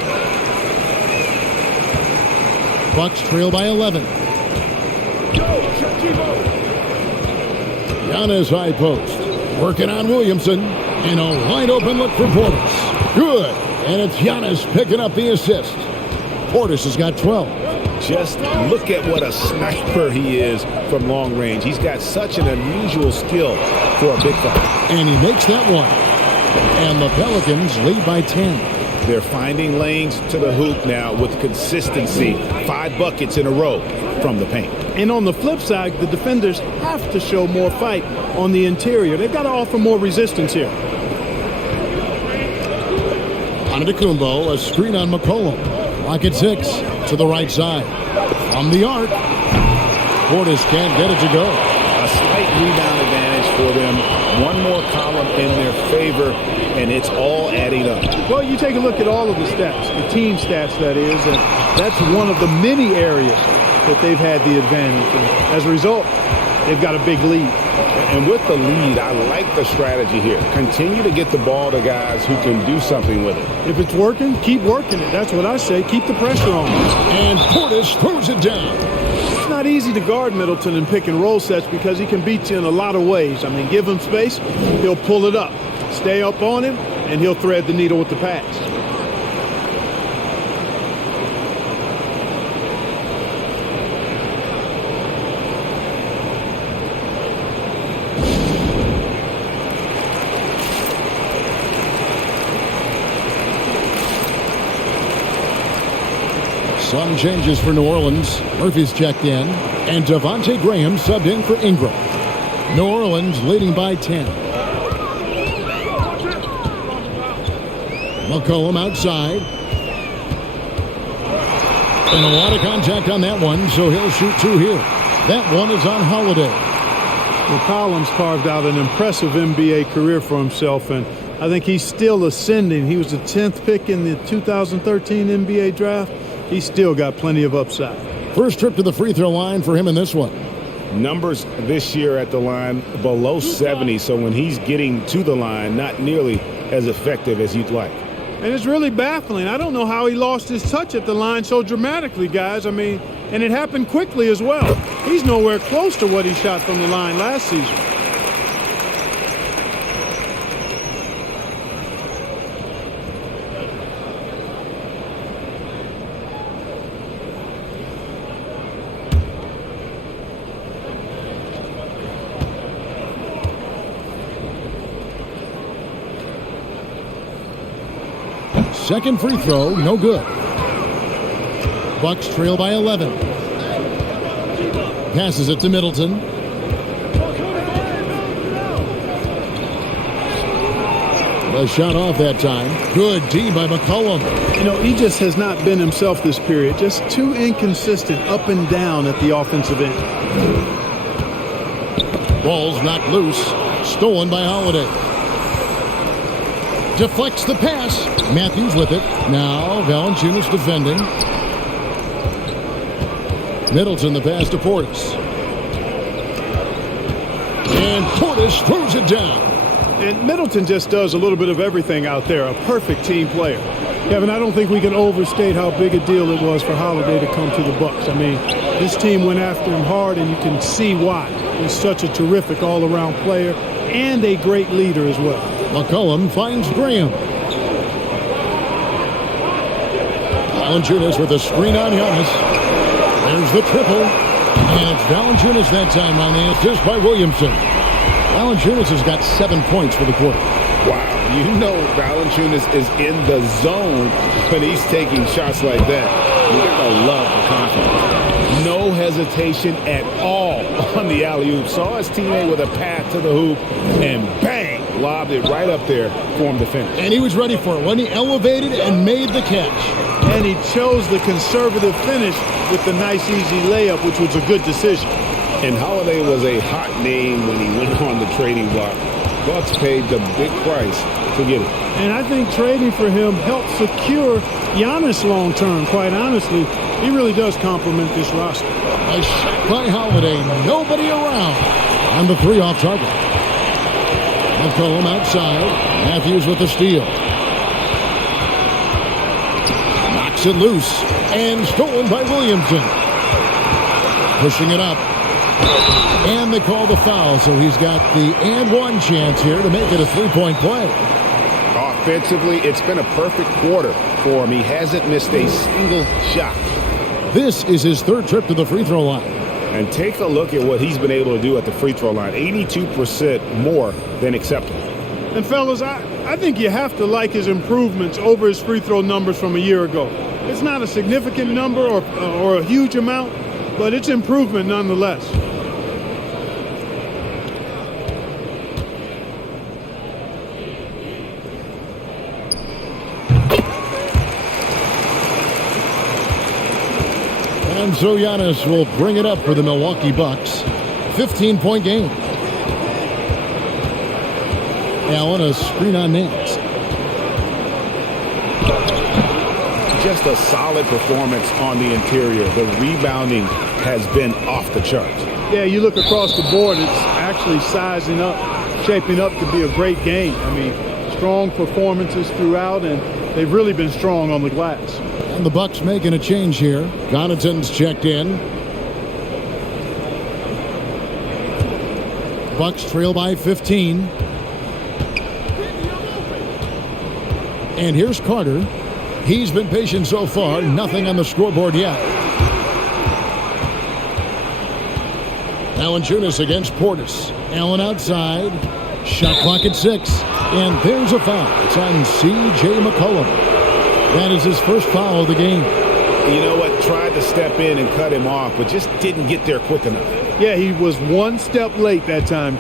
Bucks trail by 11. Giannis high post. Working on Williamson. And a wide open look for Portis. Good. And it's Giannis picking up the assist. Portis has got 12. Just look at what a sniper he is from long range. He's got such an unusual skill for a big guy. And he makes that one. And the Pelicans lead by 10. They're finding lanes to the hoop now with consistency. 5 buckets in a row from the paint. And on the flip side, the defenders have to show more fight on the interior. They've got to offer more resistance here. Antetokounmpo, a screen on McCollum. Lock at 6 to the right side. From the arc, Portis can't get it to go. A slight rebound advantage for them. One more column in their favor, and it's all adding up. Well, you take a look at all of the stats, the team stats, that is, and that's one of the many areas that they've had the advantage. And as a result, they've got a big lead. And with the lead, I like the strategy here. Continue to get the ball to guys who can do something with it. If it's working, keep working it. That's what I say. Keep the pressure on. And Portis throws it down. It's not easy to guard Middleton in pick and roll sets because he can beat you in a lot of ways. I mean, give him space, he'll pull it up. Stay up on him, and he'll thread the needle with the pass. Some changes for New Orleans. Murphy's checked in, and Devontae Graham subbed in for Ingram. New Orleans leading by 10. McCollum outside. And a lot of contact on that one, so he'll shoot 2 here. That one is on Holiday. McCollum's carved out an impressive NBA career for himself, and I think he's still ascending. He was the 10th pick in the 2013 NBA draft. He's still got plenty of upside. First trip to the free throw line for him in this one. Numbers this year at the line below 70, so when he's getting to the line, not nearly as effective as you'd like. And it's really baffling. I don't know how he lost his touch at the line so dramatically, guys. I mean, and it happened quickly as well. He's nowhere close to what he shot from the line last season. Second free throw, no good. Bucks trail by 11. Passes it to Middleton. A shot off that time. Good D by McCollum. You know, he just has not been himself this period. Just too inconsistent up and down at the offensive end. Ball's knocked loose. Stolen by Holiday. Deflects the pass. Matthews with it. Now Valanciunas defending. Middleton the pass to Portis. And Portis throws it down. And Middleton just does a little bit of everything out there. A perfect team player. Kevin, I don't think we can overstate how big a deal it was for Holiday to come to the Bucks. I mean, this team went after him hard, and you can see why. He's such a terrific all-around player and a great leader as well. McCollum finds Graham. Valanciunas with a screen on Giannis. There's the triple. And it's Valanciunas that time on the assist by Williamson. Valanciunas has got 7 points for the quarter. Wow, you know Valanciunas is in the zone when he's taking shots like that. You gotta love the confidence. No hesitation at all on the alley-oop. Saw his teammate with a path to the hoop, and bang, lobbed it right up there for him to finish. And he was ready for it when he elevated and made the catch. And he chose the conservative finish with the nice, easy layup, which was a good decision. And Holiday was a hot name when he went on the trading block. Bucks paid the big price to get it. And I think trading for him helped secure Giannis long-term, quite honestly. He really does complement this roster. A shot by Holiday. Nobody around. And the 3 off target. McCollum outside. Matthews with the steal. Knocks it loose. And stolen by Williamson. Pushing it up. And they call the foul, so he's got the and one chance here to make it a 3-point play. Offensively, it's been a perfect quarter for him. He hasn't missed a single shot. This is his 3rd trip to the free throw line. And take a look at what he's been able to do at the free throw line. 82% more than acceptable. And fellas, I think you have to like his improvements over his free throw numbers from a year ago. It's not a significant number or a huge amount, but it's improvement nonetheless. And so Giannis will bring it up for the Milwaukee Bucks. 15-point game. Allen, a screen on Nance. Just a solid performance on the interior. The rebounding has been off the charts. Yeah, you look across the board, it's actually sizing up, shaping up to be a great game. I mean, strong performances throughout, and they've really been strong on the glass. And the Bucks making a change here. Connaughton's checked in. Bucks trail by 15. And here's Carter. He's been patient so far. Nothing on the scoreboard yet. Valanciunas against Portis. Allen outside. Shot clock at 6. And there's a foul. It's on C.J. McCollum. That is his first foul of the game. You know what? Tried to step in and cut him off, but just didn't get there quick enough. Yeah, he was one step late that time.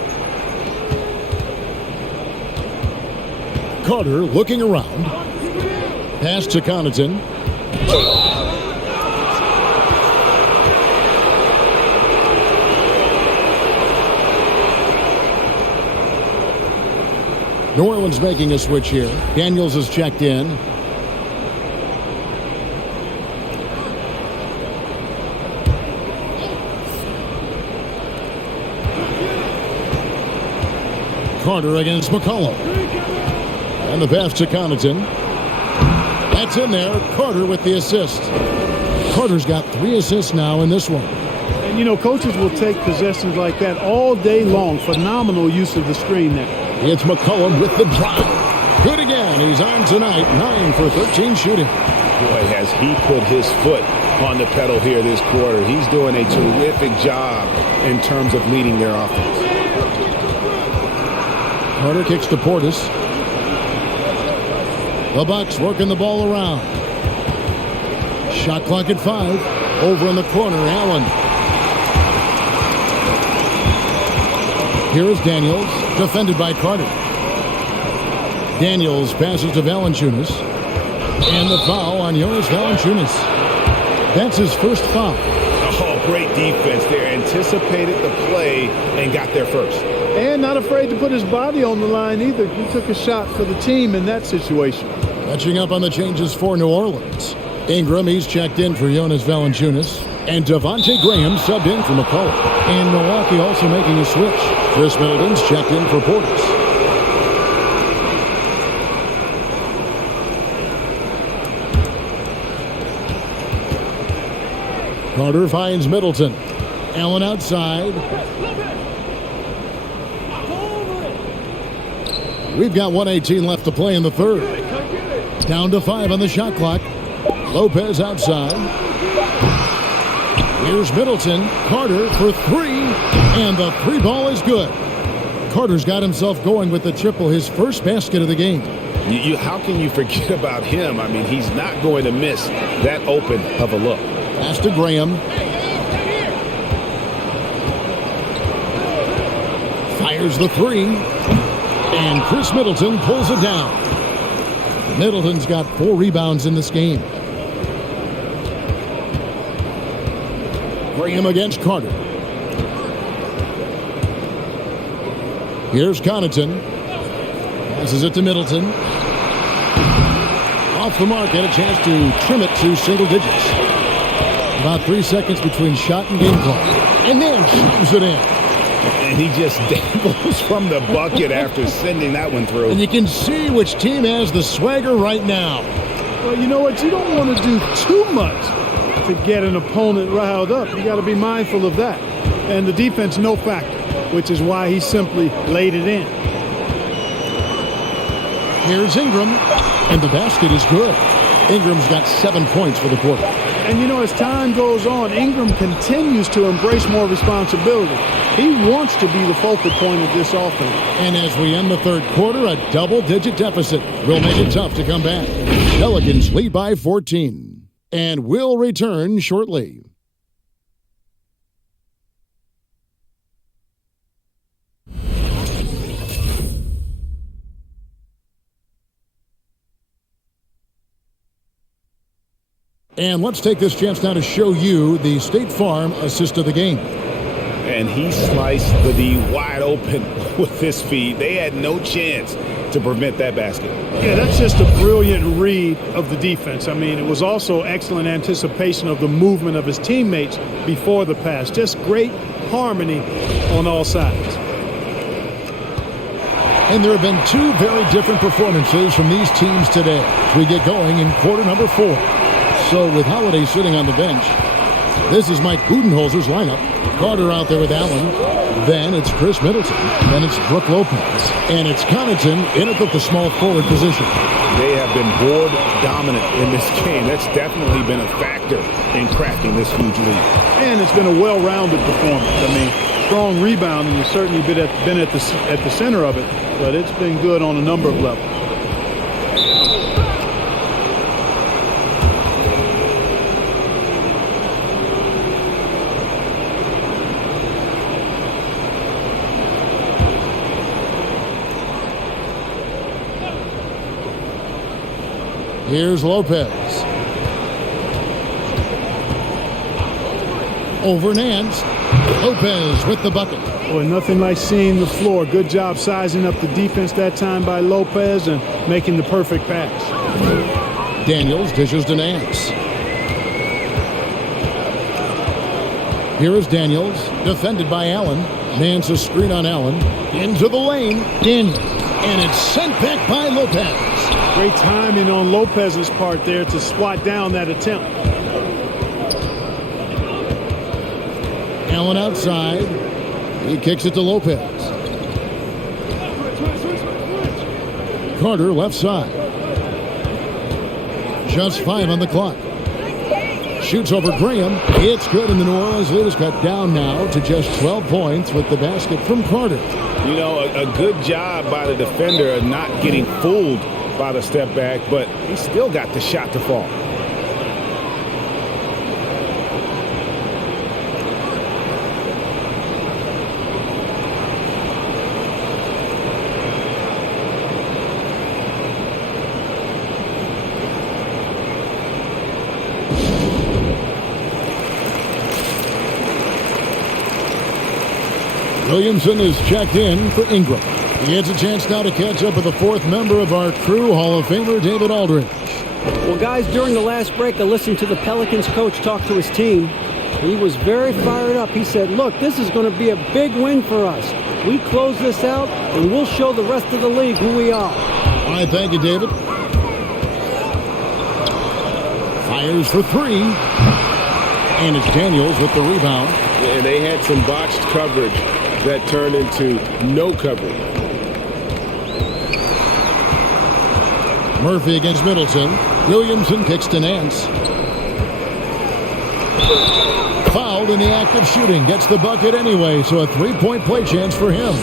Carter looking around. Pass to Connaughton. New Orleans making a switch here. Daniels is checked in. Carter against McCollum. And the pass to Connaughton. That's in there. Carter with the assist. Carter's got 3 assists now in this one. And, you know, coaches will take possessions like that all day long. Phenomenal use of the screen there. It's McCollum with the drive. Good again. He's on tonight. 9 for 13 shooting. Boy, has he put his foot on the pedal here this quarter. He's doing a terrific job in terms of leading their offense. Carter kicks to Portis. The Bucks working the ball around. Shot clock at 5. Over in the corner, Allen. Here is Daniels, defended by Carter. Daniels passes to Valanciunas. And the foul on Jonas Valanciunas. That's his first foul. Oh, great defense there. Anticipated the play and got there first. And not afraid to put his body on the line either. He took a shot for the team in that situation. Catching up on the changes for New Orleans. Ingram, he's checked in for Jonas Valanciunas. And Devontae Graham subbed in for McCollum. And Milwaukee also making a switch. Chris Middleton's checked in for Portis. Carter finds Middleton. Allen outside. We've got 1:18 left to play in the third. Down to 5 on the shot clock. Lopez outside. Here's Middleton. Carter for 3. And the 3 ball is good. Carter's got himself going with the triple, his first basket of the game. How can you forget about him? I mean, he's not going to miss that open of a look. Pass to Graham. Fires the 3. And Chris Middleton pulls it down. Middleton's got 4 rebounds in this game. Graham against Carter. Here's Connaughton. Passes it to Middleton. Off the mark, and a chance to trim it to single digits. About 3 seconds between shot and game clock. And then shoots it in. And he just dangles from the bucket after sending that one through. And you can see which team has the swagger right now. Well, you know what? You don't want to do too much to get an opponent riled up. You got to be mindful of that. And the defense, no factor, which is why he simply laid it in. Here's Ingram, and the basket is good. Ingram's got 7 points for the quarter. And, you know, as time goes on, Ingram continues to embrace more responsibility. He wants to be the focal point of this offense. And as we end the third quarter, a double-digit deficit will make it tough to come back. Pelicans lead by 14. And we'll return shortly. And let's take this chance now to show you the State Farm assist of the game. And he sliced the D wide open with his feet. They had no chance to prevent that basket. Yeah, that's just a brilliant read of the defense. I mean, it was also excellent anticipation of the movement of his teammates before the pass. Just great harmony on all sides. And there have been two very different performances from these teams today as we get going in quarter number 4. So with Holiday sitting on the bench, this is Mike Budenholzer's lineup. Carter out there with Allen. Then it's Chris Middleton. Then it's Brook Lopez. And it's Connaughton in at the small forward position. They have been board dominant in this game. That's definitely been a factor in crafting this huge lead. And it's been a well-rounded performance. I mean, strong rebounding has certainly been at the center of it, but it's been good on a number of levels. Here's Lopez. Over Nance. Lopez with the bucket. Boy, nothing like seeing the floor. Good job sizing up the defense that time by Lopez and making the perfect pass. Daniels dishes to Nance. Here is Daniels, defended by Allen. Nance a screen on Allen. Into the lane. Daniels. And it's sent back by Lopez. Great timing on Lopez's part there to swat down that attempt. Allen outside. He kicks it to Lopez. Carter left side. Just 5 on the clock. Shoots over Graham. It's good, and the New Orleans lead is cut down now to just 12 points with the basket from Carter. You know, a good job by the defender of not getting fooled by the step back, but he still got the shot to fall. Williamson is checked in for Ingram. He gets a chance now to catch up with the fourth member of our crew, Hall of Famer David Aldridge. Well, guys, during the last break, I listened to the Pelicans coach talk to his team. He was very fired up. He said, look, this is going to be a big win for us. We close this out, and we'll show the rest of the league who we are. All right, thank you, David. Fires for 3. And it's Daniels with the rebound. And they had some botched coverage that turned into no coverage. Murphy against Middleton. Williamson kicks to Nance. Fouled in the act of shooting. Gets the bucket anyway, so a 3-point play chance for him.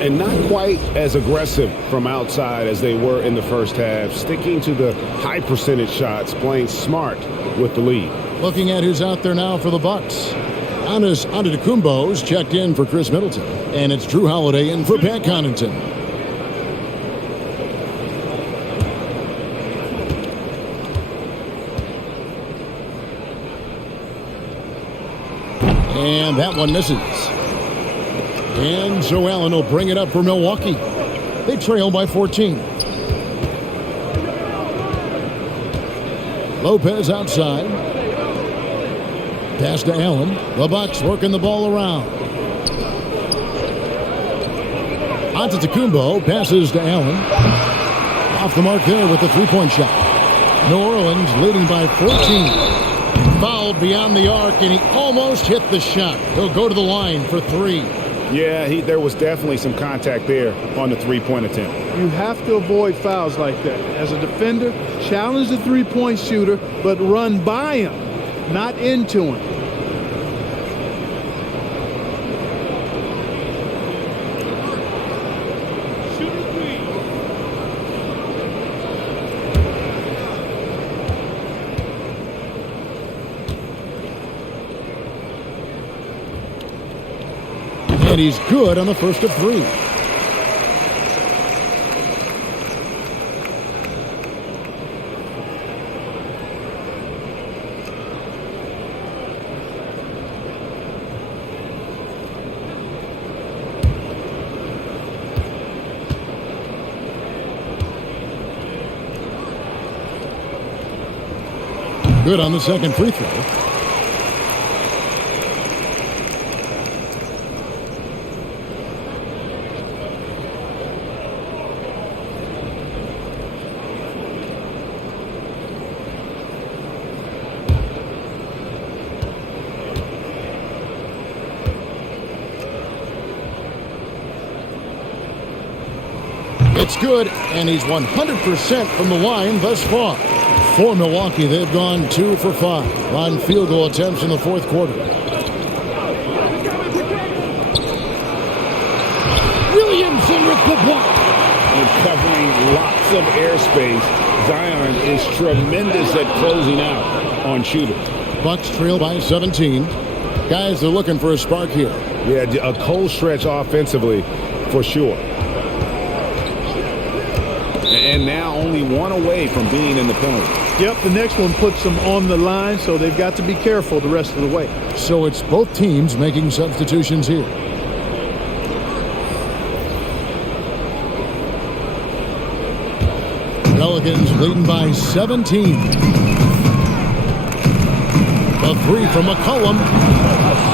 And not quite as aggressive from outside as they were in the first half. Sticking to the high percentage shots, playing smart with the lead. Looking at who's out there now for the Bucks. Giannis Antetokounmpo's checked in for Chris Middleton. And it's Drew Holiday in for Pat Connaughton. And that one misses. And so Allen will bring it up for Milwaukee. They trail by 14. Lopez outside. Pass to Allen. The Bucks working the ball around. Antetokounmpo passes to Allen. Off the mark there with the 3-point shot. New Orleans leading by 14. Fouled beyond the arc, and he almost hit the shot. He'll go to the line for 3. Yeah, there was definitely some contact there on the three-point attempt. You have to avoid fouls like that. As a defender, challenge the three-point shooter, but run by him, not into him. And he's good on the first of three. Good on the second free throw. It's good, and he's 100% from the line thus far. For Milwaukee, they've gone 2 for 5 on field goal attempts in the fourth quarter. Williamson with the block. And covering lots of airspace, Zion is tremendous at closing out on shooters. Bucks trail by 17. Guys are looking for a spark here. Yeah, a cold stretch offensively for sure. And now only one away from being in the penalty. Yep, the next one puts them on the line, so they've got to be careful the rest of the way. So it's both teams making substitutions here. Pelicans leading by 17. A three from McCollum.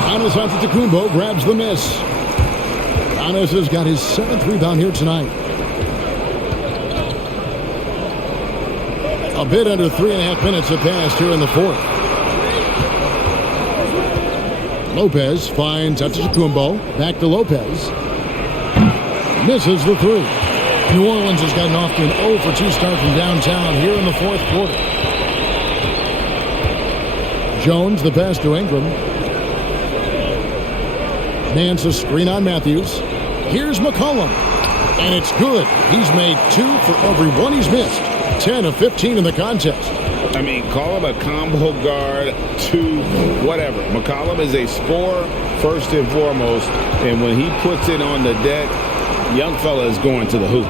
Giannis Antetokounmpo grabs the miss. Giannis has got his 7th rebound here tonight. A bit under 3.5 minutes have passed here in the fourth. Lopez finds Antetokounmpo. Back to Lopez. Misses the three. New Orleans has gotten off to an 0 for 2 start from downtown here in the fourth quarter. Jones, the pass to Ingram. Nance a screen on Matthews. Here's McCollum. And it's good. He's made 2 for every one he's missed. 10 of 15 in the contest. I mean, call him a combo guard, 2, whatever. McCollum is a scorer first and foremost, and when he puts it on the deck, young fella is going to the hoop.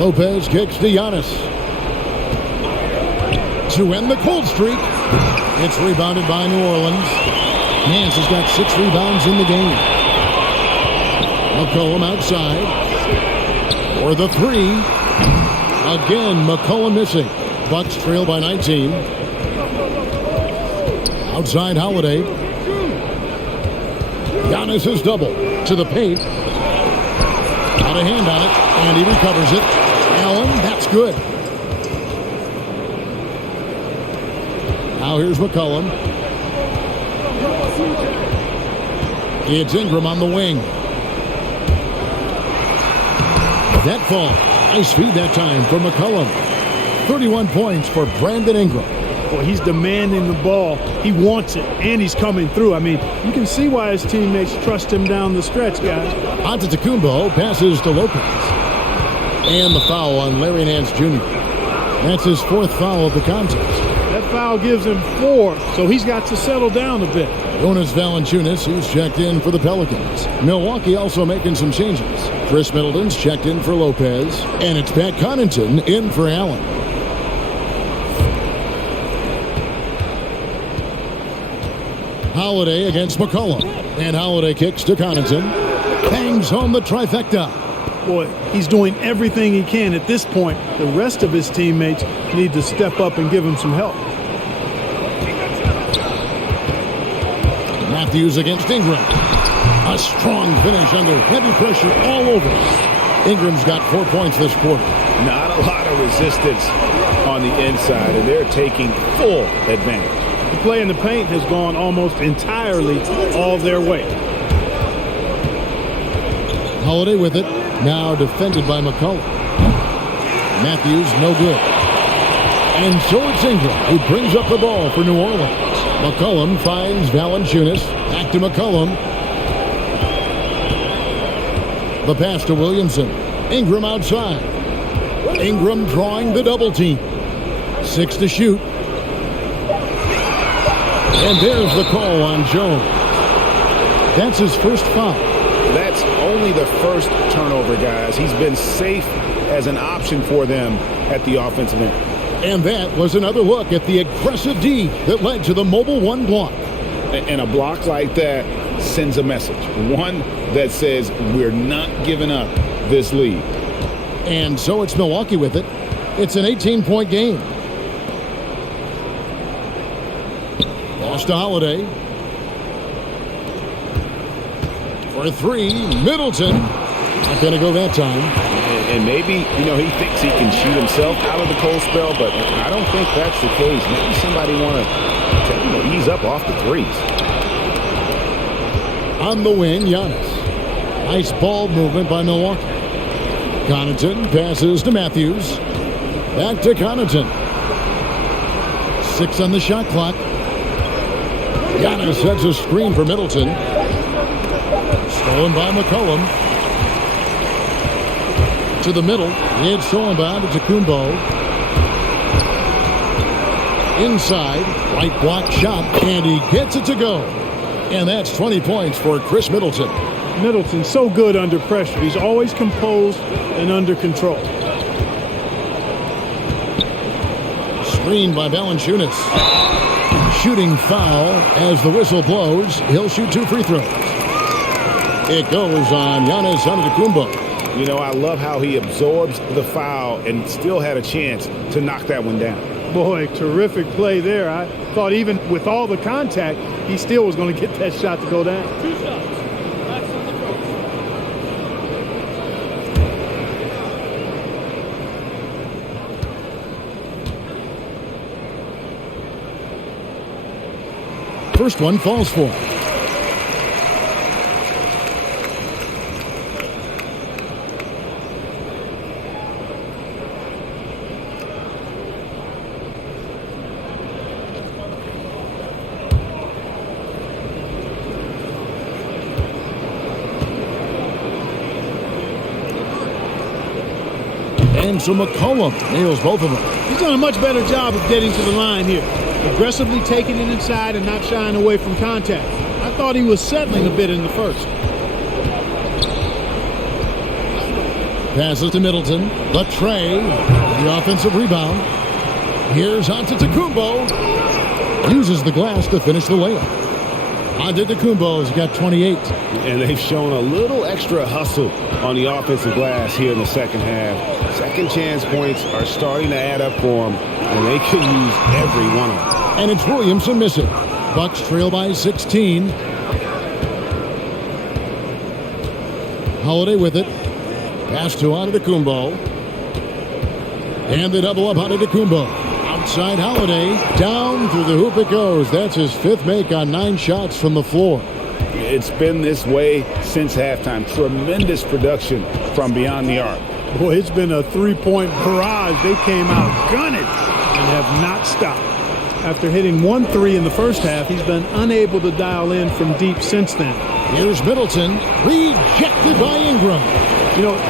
Lopez kicks to Giannis. To end the cold streak. It's rebounded by New Orleans. Nance has got 6 rebounds in the game. McCollum outside. For the three. Again, McCollum missing. Bucks trail by 19. Outside Holiday. Giannis is double to the paint. Got a hand on it, and he recovers it. Allen, that's good. Now here's McCollum. It's Ingram on the wing. That fall. Nice feed that time for McCollum. 31 points for Brandon Ingram. Well, he's demanding the ball. He wants it, and he's coming through. I mean, you can see why his teammates trust him down the stretch, guys. Antetokounmpo passes to Lopez. And the foul on Larry Nance Jr. That's his 4th foul of the contest. That foul gives him 4, so he's got to settle down a bit. Jonas Valanciunas, who's checked in for the Pelicans. Milwaukee also making some changes. Chris Middleton's checked in for Lopez. And it's Pat Connaughton in for Allen. Holiday against McCollum. And Holiday kicks to Connaughton. Bangs home the trifecta. Boy, he's doing everything he can at this point. The rest of his teammates need to step up and give him some help. Matthews against Ingram. A strong finish under heavy pressure all over. Ingram's got 4 points this quarter. Not a lot of resistance on the inside, and they're taking full advantage. The play in the paint has gone almost entirely all their way. Holiday with it. Now defended by McCollum. Matthews, no good. And so it's Ingram who brings up the ball for New Orleans. McCollum finds Valanciunas. Back to McCollum. The pass to Williamson. Ingram outside. Ingram drawing the double team. 6 to shoot. And there's the call on Jones. That's his first foul. That's only the first turnover, guys. He's been safe as an option for them at the offensive end. And that was another look at the aggressive D that led to the mobile 1 block. And a block like that sends a message. One that says we're not giving up this lead. And so it's Milwaukee with it. It's an 18-point game. Pass to Holiday. For 3, Middleton. Not going to go that time. And maybe, he thinks he can shoot himself out of the cold spell, but I don't think that's the case. Maybe somebody want to ease up off the threes. On the wing, Giannis. Nice ball movement by Milwaukee. Connaughton passes to Matthews. Back to Connaughton. 6 on the shot clock. Giannis sets a screen for Middleton. Stolen by McCollum. To the middle. It's stolen by Antetokounmpo. Inside. Right block shot. And he gets it to go. And that's 20 points for Chris Middleton. Middleton's so good under pressure. He's always composed and under control. Screened by Valanciunas. Shooting foul as the whistle blows. He'll shoot 2 free throws. It goes on Giannis Antetokounmpo. I love how he absorbs the foul and still had a chance to knock that one down. Boy, terrific play there. I thought even with all the contact, he still was going to get that shot to go down. 2 shots. First one falls for. And so McCollum nails both of them. He's done a much better job of getting to the line here. Aggressively taking it inside and not shying away from contact. I thought he was settling a bit in the first. Passes to Middleton. The tray. The offensive rebound. Here's Antetokounmpo. Uses the glass to finish the layup. Antetokounmpo's got 28. And they've shown a little extra hustle on the offensive glass here in the second half. Second chance points are starting to add up for them, and they can use every one of them. And it's Williamson missing. Bucks trail by 16. Holiday with it. Pass to Antetokounmpo. And they double up Antetokounmpo. Outside Holiday. Down through the hoop it goes. That's his 5th make on 9 shots from the floor. It's been this way since halftime. Tremendous production from beyond the arc. Boy, it's been a 3-point barrage. They came out gunning and have not stopped. After hitting 1 3 in the first half, he's been unable to dial in from deep since then. Here's Middleton. Rejected by Ingram.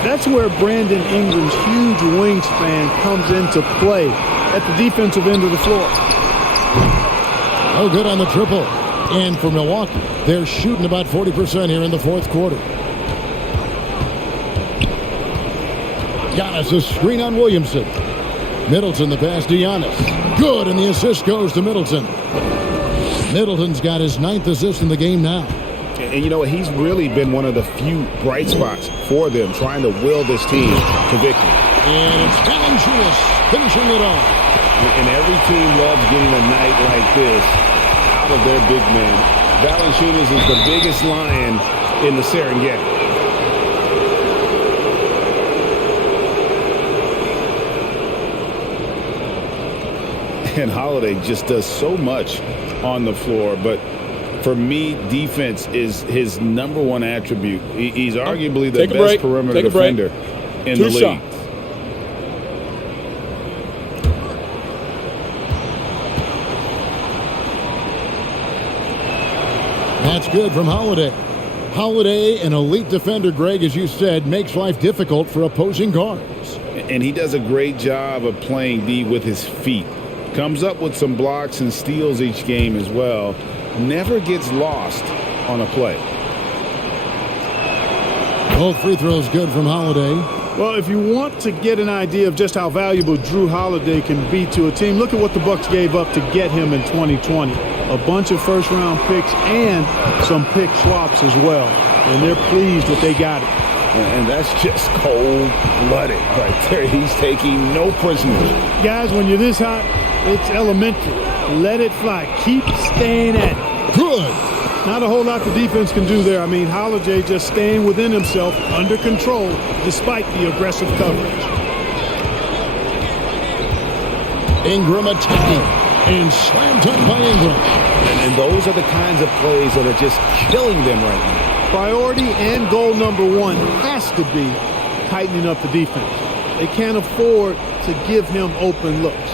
That's where Brandon Ingram's huge wingspan comes into play at the defensive end of the floor. No good on the triple. And for Milwaukee, they're shooting about 40% here in the 4th quarter. Giannis, a screen on Williamson. Middleton, the pass to Giannis. Good, and the assist goes to Middleton. Middleton's got his 9th assist in the game now. And he's really been one of the few bright spots for them, trying to will this team to victory. And it's Valanciunas finishing it off. And every team loves getting a night like this out of their big men. Valanciunas is the biggest lion in the Serengeti. And Holiday just does so much on the floor, but For me, defense is his number one attribute. He's arguably the Take a best break. perimeter Take a break. defender in Two the league. shots. That's good from Holiday. Holiday, an elite defender, Greg, as you said, makes life difficult for opposing guards. And he does a great job of playing D with his feet. Comes up with some blocks and steals each game as well. Never gets lost on a play. Both free throws good from Holiday. Well, if you want to get an idea of just how valuable Drew Holiday can be to a team, look at what the Bucks gave up to get him in 2020. A bunch of first-round picks and some pick swaps as well. And they're pleased that they got it. And that's just cold-blooded right there. He's taking no prisoners. Guys, when you're this hot, it's elementary. Let it fly. Keep staying at it. Good. Not a whole lot the defense can do there. I mean, Holiday just staying within himself, under control, despite the aggressive coverage. Ingram attacking. And slam dunk by Ingram. And those are the kinds of plays that are just killing them right now. Priority and goal number one has to be tightening up the defense. They can't afford to give him open looks.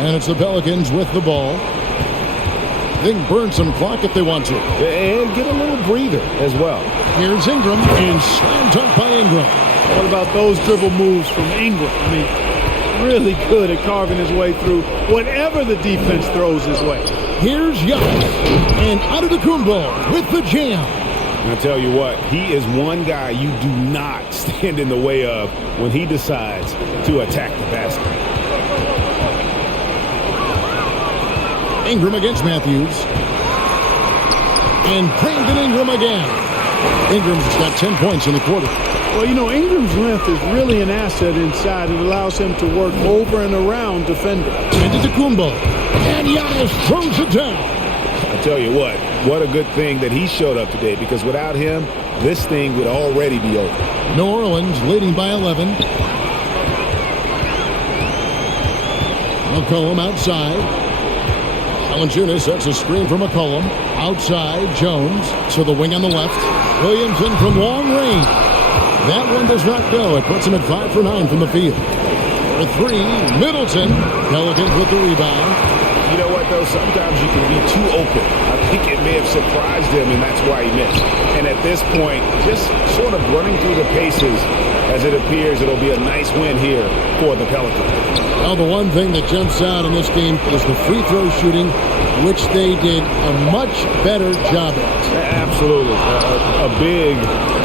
And it's the Pelicans with the ball. They can burn some clock if they want to. And get a little breather as well. Here's Ingram and slam dunk by Ingram. What about those dribble moves from Ingram? I mean, really good at carving his way through whatever the defense throws his way. Here's Giannis and Antetokounmpo with the jam. And I tell you what, he is one guy you do not stand in the way of when he decides to attack the basket. Ingram against Matthews. And Brandon Ingram again. Ingram's got 10 points in the quarter. Well, you know, Ingram's length is really an asset inside. It allows him to work over and around defenders. Antetokounmpo. And Giannis throws it down. I tell you what a good thing that he showed up today, because without him, this thing would already be over. New Orleans leading by 11. McCollum outside. Valanciunas sets a screen for McCollum. Outside, Jones to the wing on the left. Williamson from long range. That one does not go. It puts him at 5 for 9 from the field. For three, Middleton. Pelicans with the rebound. You know what, though? Sometimes you can be too open. I think it may have surprised him, and that's why he missed. And at this point, just sort of running through the paces, as it appears it'll be a nice win here for the Pelicans. Well, the one thing that jumps out in this game is the free throw shooting, which they did a much better job at. Absolutely. A big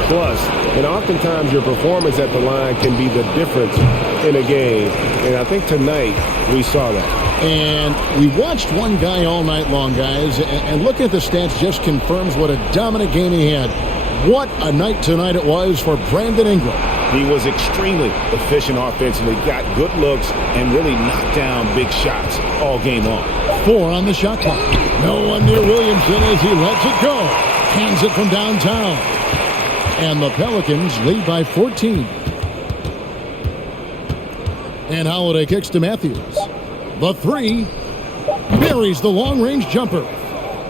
plus. And oftentimes your performance at the line can be the difference in a game. And I think tonight we saw that. And we watched one guy all night long, guys, and looking at the stats just confirms what a dominant game he had. What a night tonight it was for Brandon Ingram. He was extremely efficient offensively, got good looks, and really knocked down big shots all game long. 4 on the shot clock. No one near Williamson as he lets it go. Hands it from downtown. And the Pelicans lead by 14. And Holiday kicks to Matthews. The three buries the long-range jumper.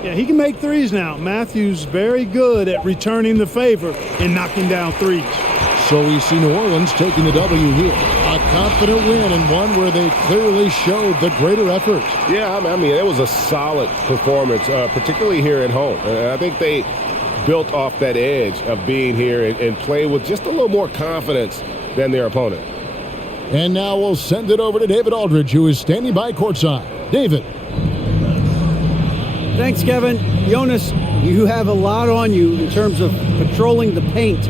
Yeah, he can make threes now. Matthews very good at returning the favor and knocking down threes. So we see New Orleans taking the W here. A confident win and one where they clearly showed the greater effort. Yeah, I mean, it was a solid performance, particularly here at home. I think they built off that edge of being here and play with just a little more confidence than their opponent. And now we'll send it over to David Aldridge, who is standing by courtside. David. Thanks, Kevin. Jonas, you have a lot on you in terms of patrolling the paint.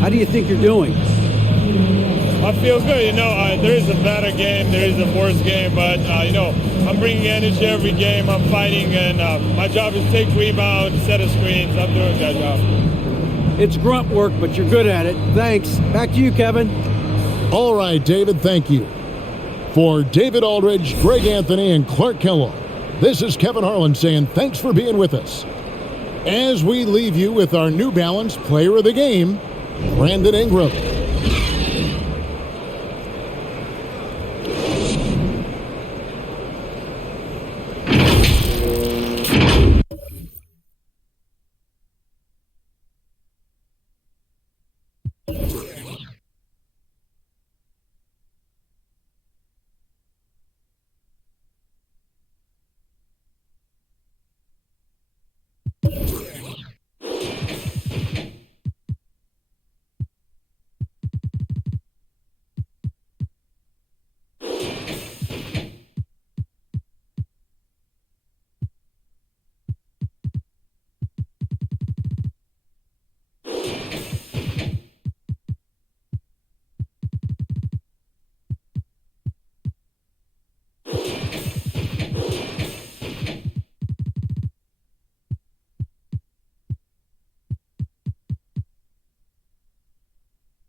How do you think you're doing? I feel good. You know, there is a better game, there is a worse game, but, you know, I'm bringing energy every game. I'm fighting, and my job is to take rebounds, set of screens. I'm doing that job. It's grunt work, but you're good at it. Thanks. Back to you, Kevin. All right, David, thank you. For David Aldridge, Greg Anthony, and Clark Kellogg, this is Kevin Harlan saying thanks for being with us. As we leave you with our New Balance Player of the Game, Brandon Ingram.